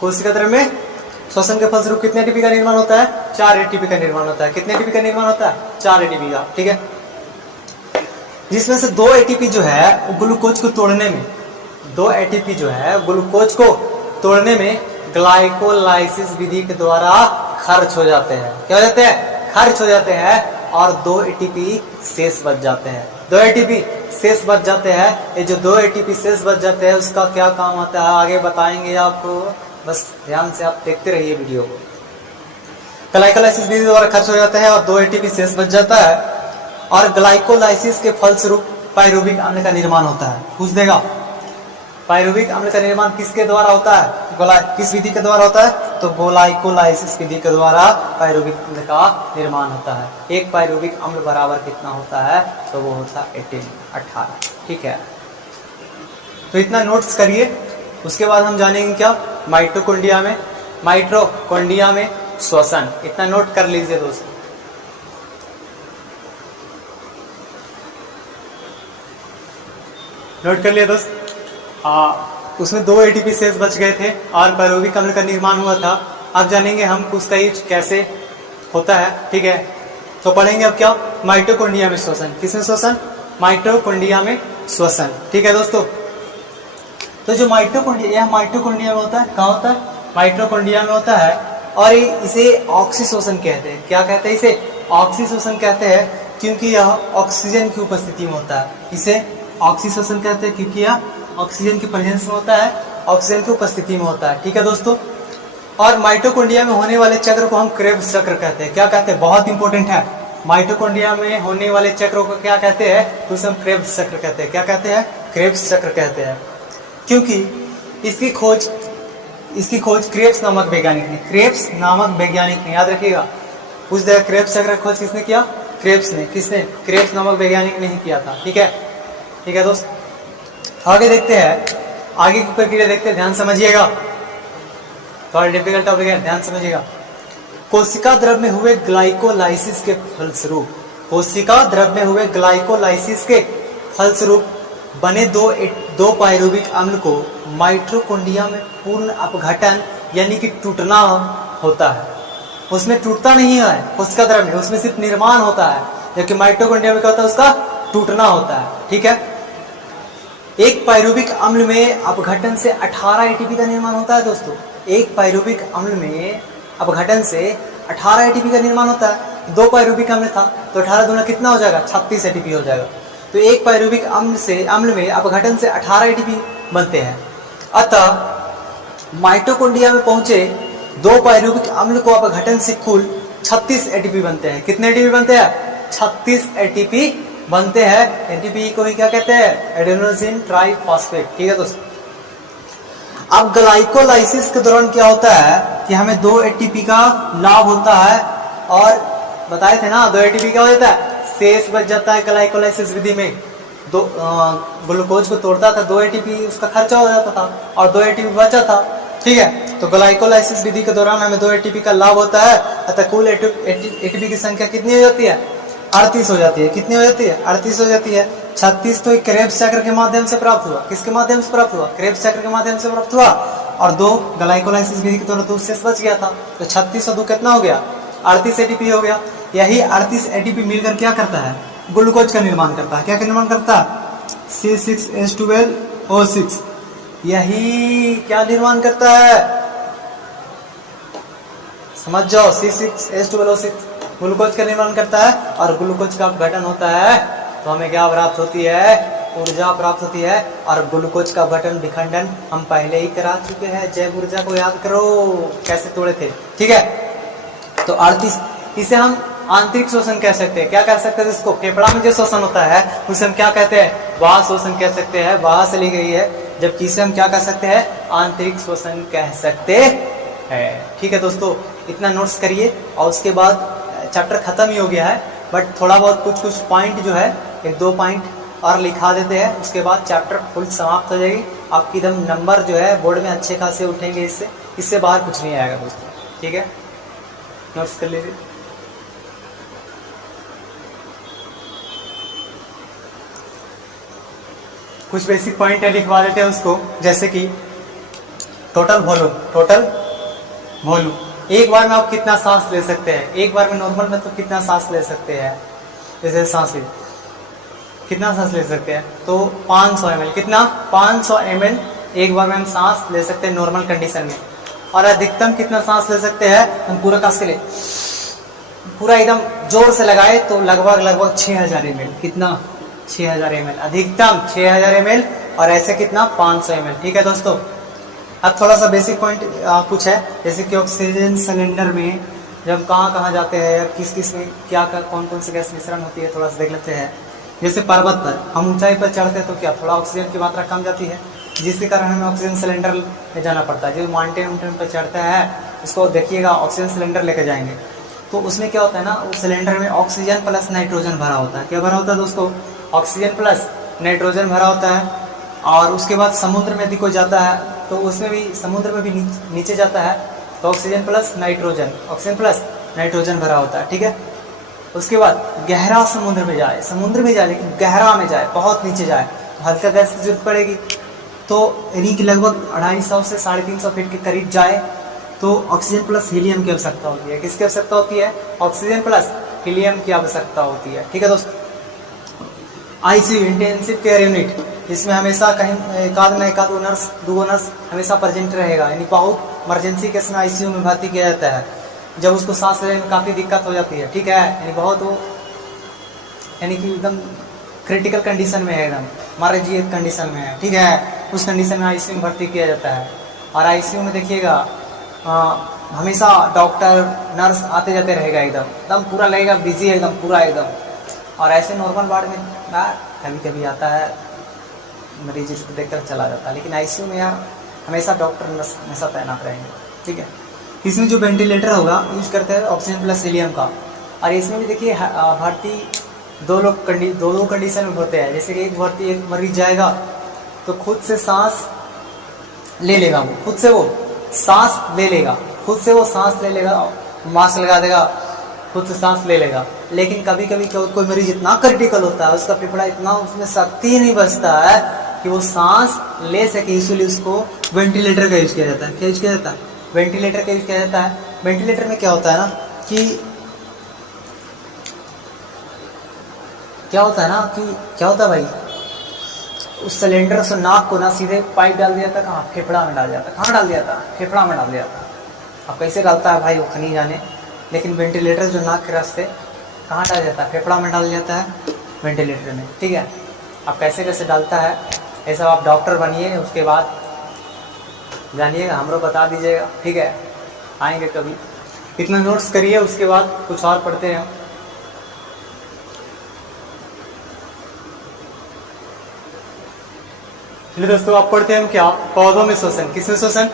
कोशिका द्रव में श्वसन के फलस्वरूप कितने एटीपी का निर्माण होता है? 4 एटीपी का निर्माण होता है। कितने एटीपी का निर्माण होता है? 4 एटीपी का, ठीक है। जिसमें से 2 एटीपी जो है वो ग्लूकोज को तोड़ने में, 2 एटीपी जो है ग्लूकोज को तोड़ने में ग्लाइकोलाइसिस विधि के द्वारा खर्च हो जाते हैं। क्या हो जाते हैं? खर्च हो जाते हैं, और 2 एटीपी शेष बच जाते हैं। 2 एटीपी शेष बच जाते हैं। ये जो 2 एटीपी शेष बच जाते हैं उसका क्या काम आता है आगे बताएंगे आपको, बस ध्यान से आप देखते रहिए वीडियो को। ग्लाइकोलाइसिस विधि द्वारा खर्च हो जाता है और 2 एटीपी शेष बच जाता है, और ग्लाइकोलाइसिस के फलस्वरूप पायरुविक अम्ल का निर्माण होता है। पूछ देगा पायरुविक अम्ल का निर्माण किसके द्वारा होता है? किस विधि के द्वारा होता है? तो ग्लाइकोलाइसिस विधि के द्वारा पायरुविक अम्ल का निर्माण होता है। एक पायरुविक अम्ल बराबर कितना होता है? तो वो होता है 18, ठीक है। तो इतना नोट्स करिए। उसके बाद हम जानेंगे क्या? माइटोकॉन्ड्रिया में श्वसन। इतना नोट कर लीजिए दोस्तों। नोट कर लिया दोस्त। उसमें 2 एटीपी शेष बच गए थे और पायरुविक अम्ल का निर्माण हुआ था। अब जानेंगे हम उसका यूज कैसे होता है, ठीक है। तो पढ़ेंगे अब क्या? माइटोकॉन्ड्रिया में श्वसन। किसमें श्वसन? माइटोकॉन्ड्रिया में श्वसन, ठीक है दोस्तों। तो जो माइटोकॉन्ड्रिया में होता है, कहाँ होता है? माइटोकॉन्ड्रिया में होता है, और इसे ऑक्सी श्वसन कहते हैं। क्या कहते हैं? इसे ऑक्सी श्वसन कहते हैं, क्योंकि यह ऑक्सीजन की उपस्थिति में होता है। इसे ऑक्सी श्वसन कहते हैं क्योंकि यह ऑक्सीजन की प्रेजेंस में होता है, ऑक्सीजन की उपस्थिति में होता है, ठीक है दोस्तों। और माइटोकॉन्ड्रिया में होने वाले चक्र को हम क्रेब्स चक्र कहते हैं। क्या कहते हैं? बहुत इंपॉर्टेंट है। माइटोकॉन्ड्रिया में होने वाले चक्रों को क्या कहते हैं? तो उसे हम क्रेब्स चक्र कहते हैं। क्या कहते हैं? क्रेब्स चक्र कहते हैं, क्योंकि इसकी खोज क्रेब्स नामक वैज्ञानिक ने, क्रेब्स नामक वैज्ञानिक ने, याद रखिएगा, उस जगह क्रेब्स चक्र खोज किसने किया? क्रेब्स ने। किसने? क्रेब्स नामक वैज्ञानिक ने ही किया था। ठीक है, ठीक है दोस्त, आगे देखते हैं, आगे की प्रक्रिया देखते हैं, ध्यान समझिएगा, थोड़ा डिफिकल्ट टॉपिक है, ध्यान समझिएगा। कोशिका द्रव में हुए ग्लाइकोलाइसिस के फलस्वरूप, कोशिका द्रव में हुए ग्लाइकोलाइसिस के फलस्वरूप बने दो पायरुविक अम्ल को माइटोकॉन्ड्रिया में पूर्ण अपघटन यानी कि टूटना होता है। उसमें टूटता नहीं है कोशिका द्रव में, उसमें सिर्फ निर्माण होता है, जबकि माइटोकॉन्ड्रिया में क्या होता है? उसका टूटना होता है। ठीक है, एक पायरुविक अम्ल में अपघटन से 18 एटीपी का निर्माण होता है दोस्तों। एक पायरुविक अम्ल में अपघटन से 18 एटीपी का निर्माण होता है। 2 पायरुविक अम्ल था तो 18 दूना कितना हो जाएगा? 36 एटीपी हो जाएगा। तो एक पायरुविक अम्ल में अपघटन से 18 एटीपी बनते हैं। अतः माइटोकॉन्ड्रिया में पहुंचे 2 पायरुविक अम्ल को अपघटन से कुल 36 एटीपी बनते हैं। कितने एटीपी बनते हैं? 36 एटीपी बनते हैं। एटीपी को ही क्या कहते हैं? Adenosine triphosphate. ठीक है दोस्तों, अब ग्लाइकोलाइसिस के दौरान क्या होता है कि हमें 2 एटीपी का लाभ होता है, और बताए थे ना 2 एटीपी क्या हो जाता है? शेष बच जाता है। ग्लाइकोलाइसिस विधि में ग्लूकोज को तोड़ता था, 2 एटीपी उसका खर्चा हो जाता था और 2 एटीपी बचा था। ठीक है, तो ग्लाइकोलाइसिस विधि के दौरान हमें 2 एटीपी का लाभ होता है, अतः कुल एटीपी की संख्या कितनी हो जाती है? 38 हो जाती है। कितनी हो जाती है? 38 हो जाती है। 36 तो क्रेब्स चक्र के माध्यम से प्राप्त हुआ। किसके माध्यम से प्राप्त हुआ? क्रेब्स चक्र के माध्यम से प्राप्त हुआ, और 2 ग्लाइकोलाइसिस विधि के दौरान 2 शेष बच गया था। तो 36 और 2 कितना हो गया? 38 एटीपी हो गया। यही 38 एटीपी मिलकर क्या करता है? ग्लूकोज का निर्माण करता है। क्या का निर्माण करता है? C6H12O6। यही क्या निर्माण करता है? समझ जाओ, C6H12O6 ग्लूकोज का निर्माण करता है, और ग्लूकोज का अपघटन होता है तो हमें क्या प्राप्त होती है? ऊर्जा प्राप्त होती है। और ग्लूकोज का अपघटन विखंडन हम पहले ही करा चुके हैं। जैव ऊर्जा को याद करो, कैसे तोड़े थे। ठीक है, तो 38, इसे हम आंतरिक शोषण कह सकते हैं। क्या कह सकते हैं? इसको फेफड़ा में जो शोषण होता है उसे हम क्या कहते हैं? बाह्य शोषण कह सकते हैं, बाह्य से ली गई है, जबकि इसे हम क्या कह सकते हैं? आंतरिक शोषण कह सकते हैं। ठीक है दोस्तों, इतना नोट्स करिए, और उसके बाद चैप्टर खत्म ही हो गया है, बट थोड़ा बहुत कुछ पॉइंट जो है 1-2 पॉइंट और लिखा देते हैं, उसके बाद चैप्टर फुल समाप्त हो जाएगी। आपकी एकदम नंबर जो है बोर्ड में अच्छे खासे उठेंगे, इससे बाहर कुछ नहीं आएगा दोस्तों। ठीक है, नोट्स कर लीजिए। कुछ बेसिक पॉइंट है, लिखवा देते हैं उसको, जैसे कि टोटल वॉल्यूम, एक बार में आप कितना सांस ले सकते हैं? एक बार में नॉर्मल में तो कितना सांस ले सकते हैं? जैसे सांस कितना सांस ले सकते हैं? तो 500 ml। कितना? 500 ml एक बार में हम सांस ले सकते हैं नॉर्मल कंडीशन में। और अधिकतम कितना सांस ले सकते हैं? हम पूरा कास के लिए पूरा एकदम जोर से लगाए तो लगभग 6000 ml। कितना? 6000 ml, अधिकतम 6000 ml, और ऐसे कितना? 500 ml। ठीक है दोस्तों, अब थोड़ा सा बेसिक पॉइंट कुछ है, जैसे कि ऑक्सीजन सिलेंडर में जब कहाँ जाते हैं या किस में क्या कौन से गैस मिश्रण होती है, थोड़ा सा देख लेते हैं। जैसे पर्वत पर हम ऊंचाई पर चढ़ते हैं तो क्या थोड़ा ऑक्सीजन की मात्रा कम जाती है, जिसके कारण हमें ऑक्सीजन सिलेंडर ले जाना पड़ता है। जो माउंटेन पर चढ़ता है उसको देखिएगा, ऑक्सीजन सिलेंडर लेकर जाएंगे तो उसमें क्या होता है ना, उस सिलेंडर में ऑक्सीजन प्लस नाइट्रोजन भरा होता है। क्या भरा होता है दोस्तों? ऑक्सीजन प्लस नाइट्रोजन भरा होता है। और उसके बाद समुद्र में यदि कोई जाता है तो उसमें भी, समुद्र में भी नीचे जाता है तो ऑक्सीजन प्लस नाइट्रोजन भरा होता है। ठीक है, उसके बाद गहरा समुद्र में जाए लेकिन गहरा में जाए, बहुत नीचे जाए तो हल्का गैस की जरूरत पड़ेगी। तो यानी कि लगभग 250 से 350 फीट के करीब जाए तो ऑक्सीजन प्लस हीलियम की आवश्यकता होती है। किसकी आवश्यकता होती है? ऑक्सीजन प्लस हीलियम की आवश्यकता होती है। ठीक है दोस्तों, आईसीयू इंटेंसिव केयर यूनिट, इसमें हमेशा कहीं एकाध नर्स 2 नर्स हमेशा प्रेजेंट रहेगा। यानी बहुत इमरजेंसी केस में आईसीयू में भर्ती किया जाता है, जब उसको सांस लेने में काफ़ी दिक्कत हो जाती है। ठीक है, यानी बहुत वो यानी कि एकदम क्रिटिकल कंडीशन में है, एकदम मरीजी कंडीशन में है। ठीक है, उस कंडीशन में आईसीयू में भर्ती किया जाता है। और आईसीयू में देखिएगा हमेशा डॉक्टर नर्स आते जाते रहेगा, एकदम पूरा लगेगा बिजी है, एकदम पूरा एकदम। और ऐसे नॉर्मल वार्ड में कभी कभी आता है मरीज उसको देखकर चला जाता है, लेकिन आईसीयू में यहाँ हमेशा डॉक्टर हमेशा तैनात रहेंगे। ठीक है, इसमें जो वेंटिलेटर होगा यूज करते हैं ऑक्सीजन प्लस हीलियम का। और इसमें भी देखिए भर्ती दो दो कंडीशन में होते हैं। जैसे कि एक मरीज जाएगा तो खुद से सांस ले लेगा, वो खुद से वो सांस ले लेगा, मास्क लगा देगा, खुद से सांस ले लेगा। लेकिन कभी कभी कोई मरीज इतना क्रिटिकल होता है, उसका फेफड़ा इतना, उसमें शक्ति नहीं बचता है कि वो सांस ले सके, इसलिए उसको वेंटिलेटर का यूज किया जाता है। क्या यूज किया जाता है? वेंटिलेटर का यूज किया जाता है। वेंटिलेटर में क्या होता है ना कि क्या होता है भाई, उस सिलेंडर से नाक को ना सीधे पाइप डाल दिया था, कहाँ फेफड़ा में डाल दिया था, कहाँ डाल दिया था? फेफड़ा में डाल दिया था। अब कैसे डालता है भाई वो खनी जाने, लेकिन वेंटिलेटर जो नाक के रास्ते कहाँ डाल जाता है? फेफड़ा में डाल जाता है वेंटिलेटर में। ठीक है, अब कैसे डालता है ऐसा आप डॉक्टर बनिए, उसके बाद जानिएगा, हमरो बता दीजिएगा। ठीक है, आएंगे कभी, इतना नोट्स करिए, उसके बाद कुछ और पढ़ते हैं। चलिए दोस्तों, आप पढ़ते हैं क्या? पौधों में श्वसन। किसमें श्वसन?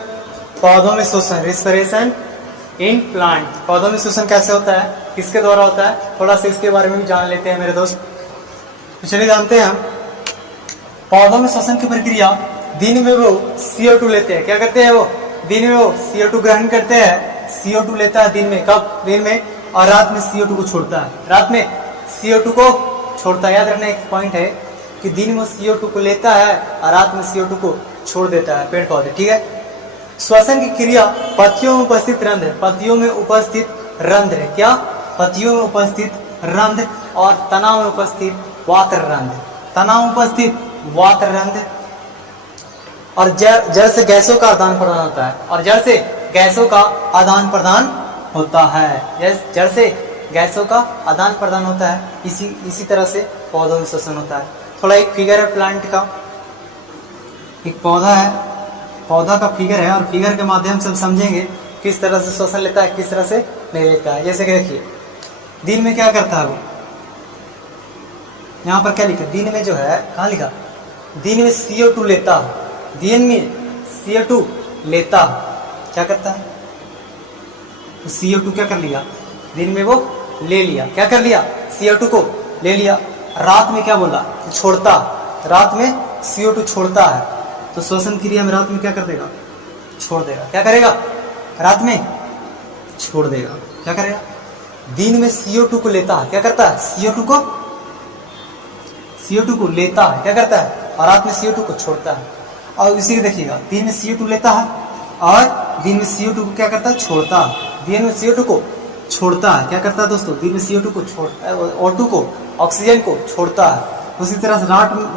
पौधों में श्वसन, रिस्पिरेशन इन प्लांट। पौधों में श्वसन कैसे होता है, किसके द्वारा होता है, थोड़ा सा इसके बारे में भी जान लेते हैं मेरे दोस्त। तो चलिए जानते हैं हम पौधों में श्वसन की प्रक्रिया। दिन में वो CO2 लेते हैं। क्या करते हैं वो? दिन में वो CO2 ग्रहण करते हैं। CO2 लेता है दिन में, कब? दिन में। और रात में CO2 को छोड़ता है, रात में CO2 को छोड़ता है। याद रखना एक पॉइंट है कि दिन में CO2 को लेता है और रात में CO2 को छोड़ देता है पेड़ पौधे। ठीक है, श्वसन की क्रिया पत्तियों में उपस्थित रंध्र, पत्तियों में उपस्थित रंध्र, क्या? पत्तियों में उपस्थित रंध्र और तना में उपस्थित वात्र रंध्र, तना में उपस्थित वात्र रंध्र। और जड़ से गैसों का आदान प्रदान होता है, और जड़ से गैसों का आदान प्रदान होता है। जड़ से गैसों का आदान प्रदान होता है। इसी तरह से पौधों में श्वसन होता है। थोड़ा एक फिगर है प्लांट का, एक पौधा है, पौधा का फिगर है, और फिगर के माध्यम से हम समझेंगे किस तरह से श्वसन लेता है, किस तरह से नहीं लेता है। जैसे कि देखिए, दिन में क्या करता है वो, यहाँ पर क्या लिखा? दिन में जो है, कहाँ लिखा? दिन में CO2 लेता है, दिन में CO2 लेता, क्या करता है? तो CO2 क्या कर लिया? दिन में वो ले लिया, क्या कर लिया? CO2 को ले लिया। रात में क्या बोला? छोड़ता, रात में CO2 छोड़ता है। तो श्वसन क्रिया में रात में क्या कर देगा? छोड़ देगा। क्या करेगा? रात में छोड़ देगा। क्या करेगा? दिन में CO2 को लेता है, क्या करता है? CO2 को लेता है, क्या करता है? और रात में CO2 को छोड़ता है। और इसी को देखिएगा, दिन में CO2 लेता है और दिन में CO2 को क्या करता है? छोड़ता है। दिन में CO2 को छोड़ता है, क्या करता है दोस्तों? दिन में CO2 को छोड़ता है, O2 को, ऑक्सीजन को छोड़ता है। उसी तरह से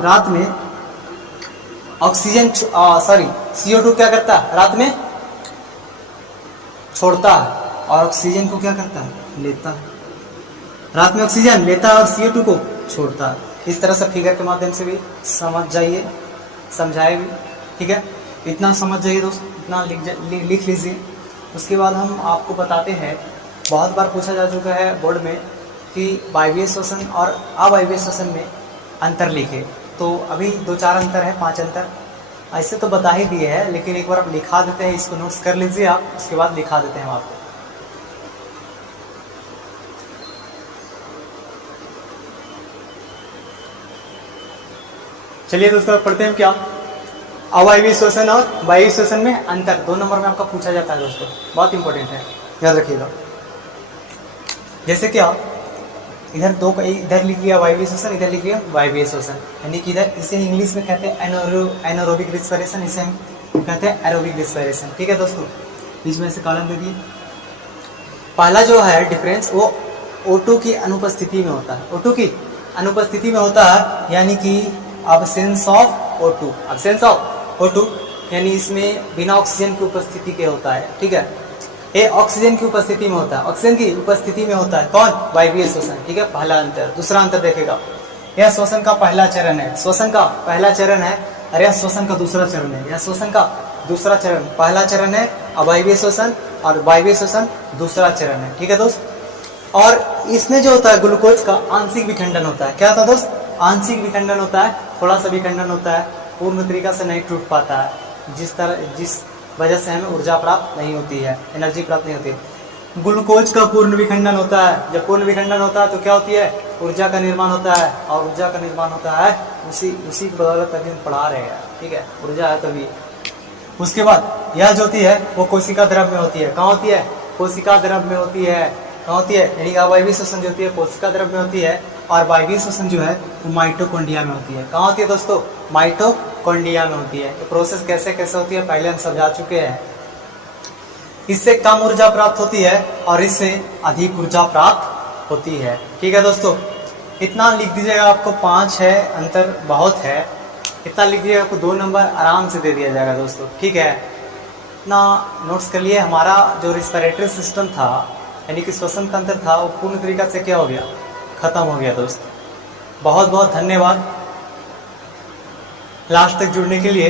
रात में ऑक्सीजन CO2 क्या करता है? रात में छोड़ता है और ऑक्सीजन को क्या करता है? लेता है। रात में ऑक्सीजन लेता है और CO2 को छोड़ता है। इस तरह से फिगर के माध्यम से भी समझ जाइए, समझाए भी। ठीक है, इतना समझ जाइए दोस्त, इतना लिख लीजिए। उसके बाद हम आपको बताते हैं, बहुत बार पूछा जा चुका है बोर्ड में कि वायवीय श्वसन और अवायवीय श्वसन में अंतर लिखे। तो अभी 2-4 अंतर है, 5 अंतर ऐसे तो बता ही दिए हैं, लेकिन एक बार आप लिखा देते हैं, इसको नोट्स कर लीजिए आप, उसके बाद लिखा देते हैं हम आपको। चलिए दोस्तों, पढ़ते हैं क्या? अवायवीय श्वसन और वायवीय श्वसन में अंतर 2 नंबर में आपका पूछा जाता है दोस्तों, बहुत इंपॉर्टेंट है, याद रखिएगा। जैसे क्या, इधर लिख लिया वायवीय श्वसन, इधर लिख लिया वायवीय श्वसन, यानी कि इधर इसे इंग्लिश में कहते हैं एनारोबिक रिस्पिरेशन, इसे हम कहते हैं एरोबिक रिस्पिरेशन। ठीक है दोस्तों, बीच में से कॉलम दे दिए। पहला जो है डिफरेंस वो O2 की अनुपस्थिति में होता है, O2 की अनुपस्थिति में होता है, यानी कि absence of O2, absence of O2 यानी इसमें बिना ऑक्सीजन की उपस्थिति के होता है। ठीक है, ये ऑक्सीजन की उपस्थिति में होता है, ऑक्सीजन की उपस्थिति में होता है कौन? वायवीय श्वसन। ठीक है, पहला अंतर। दूसरा अंतर देखेगा, यह श्वसन का पहला चरण है, श्वसन का पहला चरण है, और यह श्वसन का दूसरा चरण है, यह श्वसन का दूसरा चरण। पहला चरण है अवायवीय श्वसन और वायवीय श्वसन दूसरा चरण है। ठीक है दोस्त, और इसमें जो होता है ग्लूकोज का आंशिक विखंडन होता है। क्या होता है दोस्त? आंशिक विखंडन होता है, थोड़ा सा विखंडन होता है, पूर्ण तरीका से नहीं टूट पाता है, जिस वजह से हमें ऊर्जा प्राप्त नहीं होती है, एनर्जी प्राप्त नहीं होती है। ग्लूकोज का पूर्ण विखंडन होता है। जब पूर्ण विखंडन होता है तो क्या होती है, ऊर्जा का निर्माण होता है, और ऊर्जा का निर्माण होता है उसी की बदौलत अभी हम पढ़ा रहे हैं, ठीक है, ऊर्जा है तभी। उसके बाद यह जो होती है वो कोशिका द्रव में होती है। कहाँ होती है, कोशिका द्रव में होती है। कहाँ होती है, यानी अवायवीय श्वसन जो होती है कोशिका द्रव में होती है, और वायवीय श्वसन जो है वो माइटोकॉन्ड्रिया में होती है। कहाँ होती है दोस्तों, माइटोकॉन्ड्रिया में होती है। तो प्रोसेस कैसे कैसे होती है पहले हम समझा चुके हैं। इससे कम ऊर्जा प्राप्त होती है और इससे अधिक ऊर्जा प्राप्त होती है। ठीक है दोस्तों, इतना लिख दीजिएगा, आपको 5 है, अंतर बहुत है, इतना लिख दीजिएगा, आपको 2 नंबर आराम से दे दिया जाएगा दोस्तों। ठीक है, इतना नोट्स कर लिए। हमारा जो रिस्पिरेटरी सिस्टम था यानी कि श्वसन तंत्र था वो पूर्ण तरीका से क्या हो गया, खत्म हो गया दोस्तों। बहुत बहुत धन्यवाद लास्ट तक जुड़ने के लिए।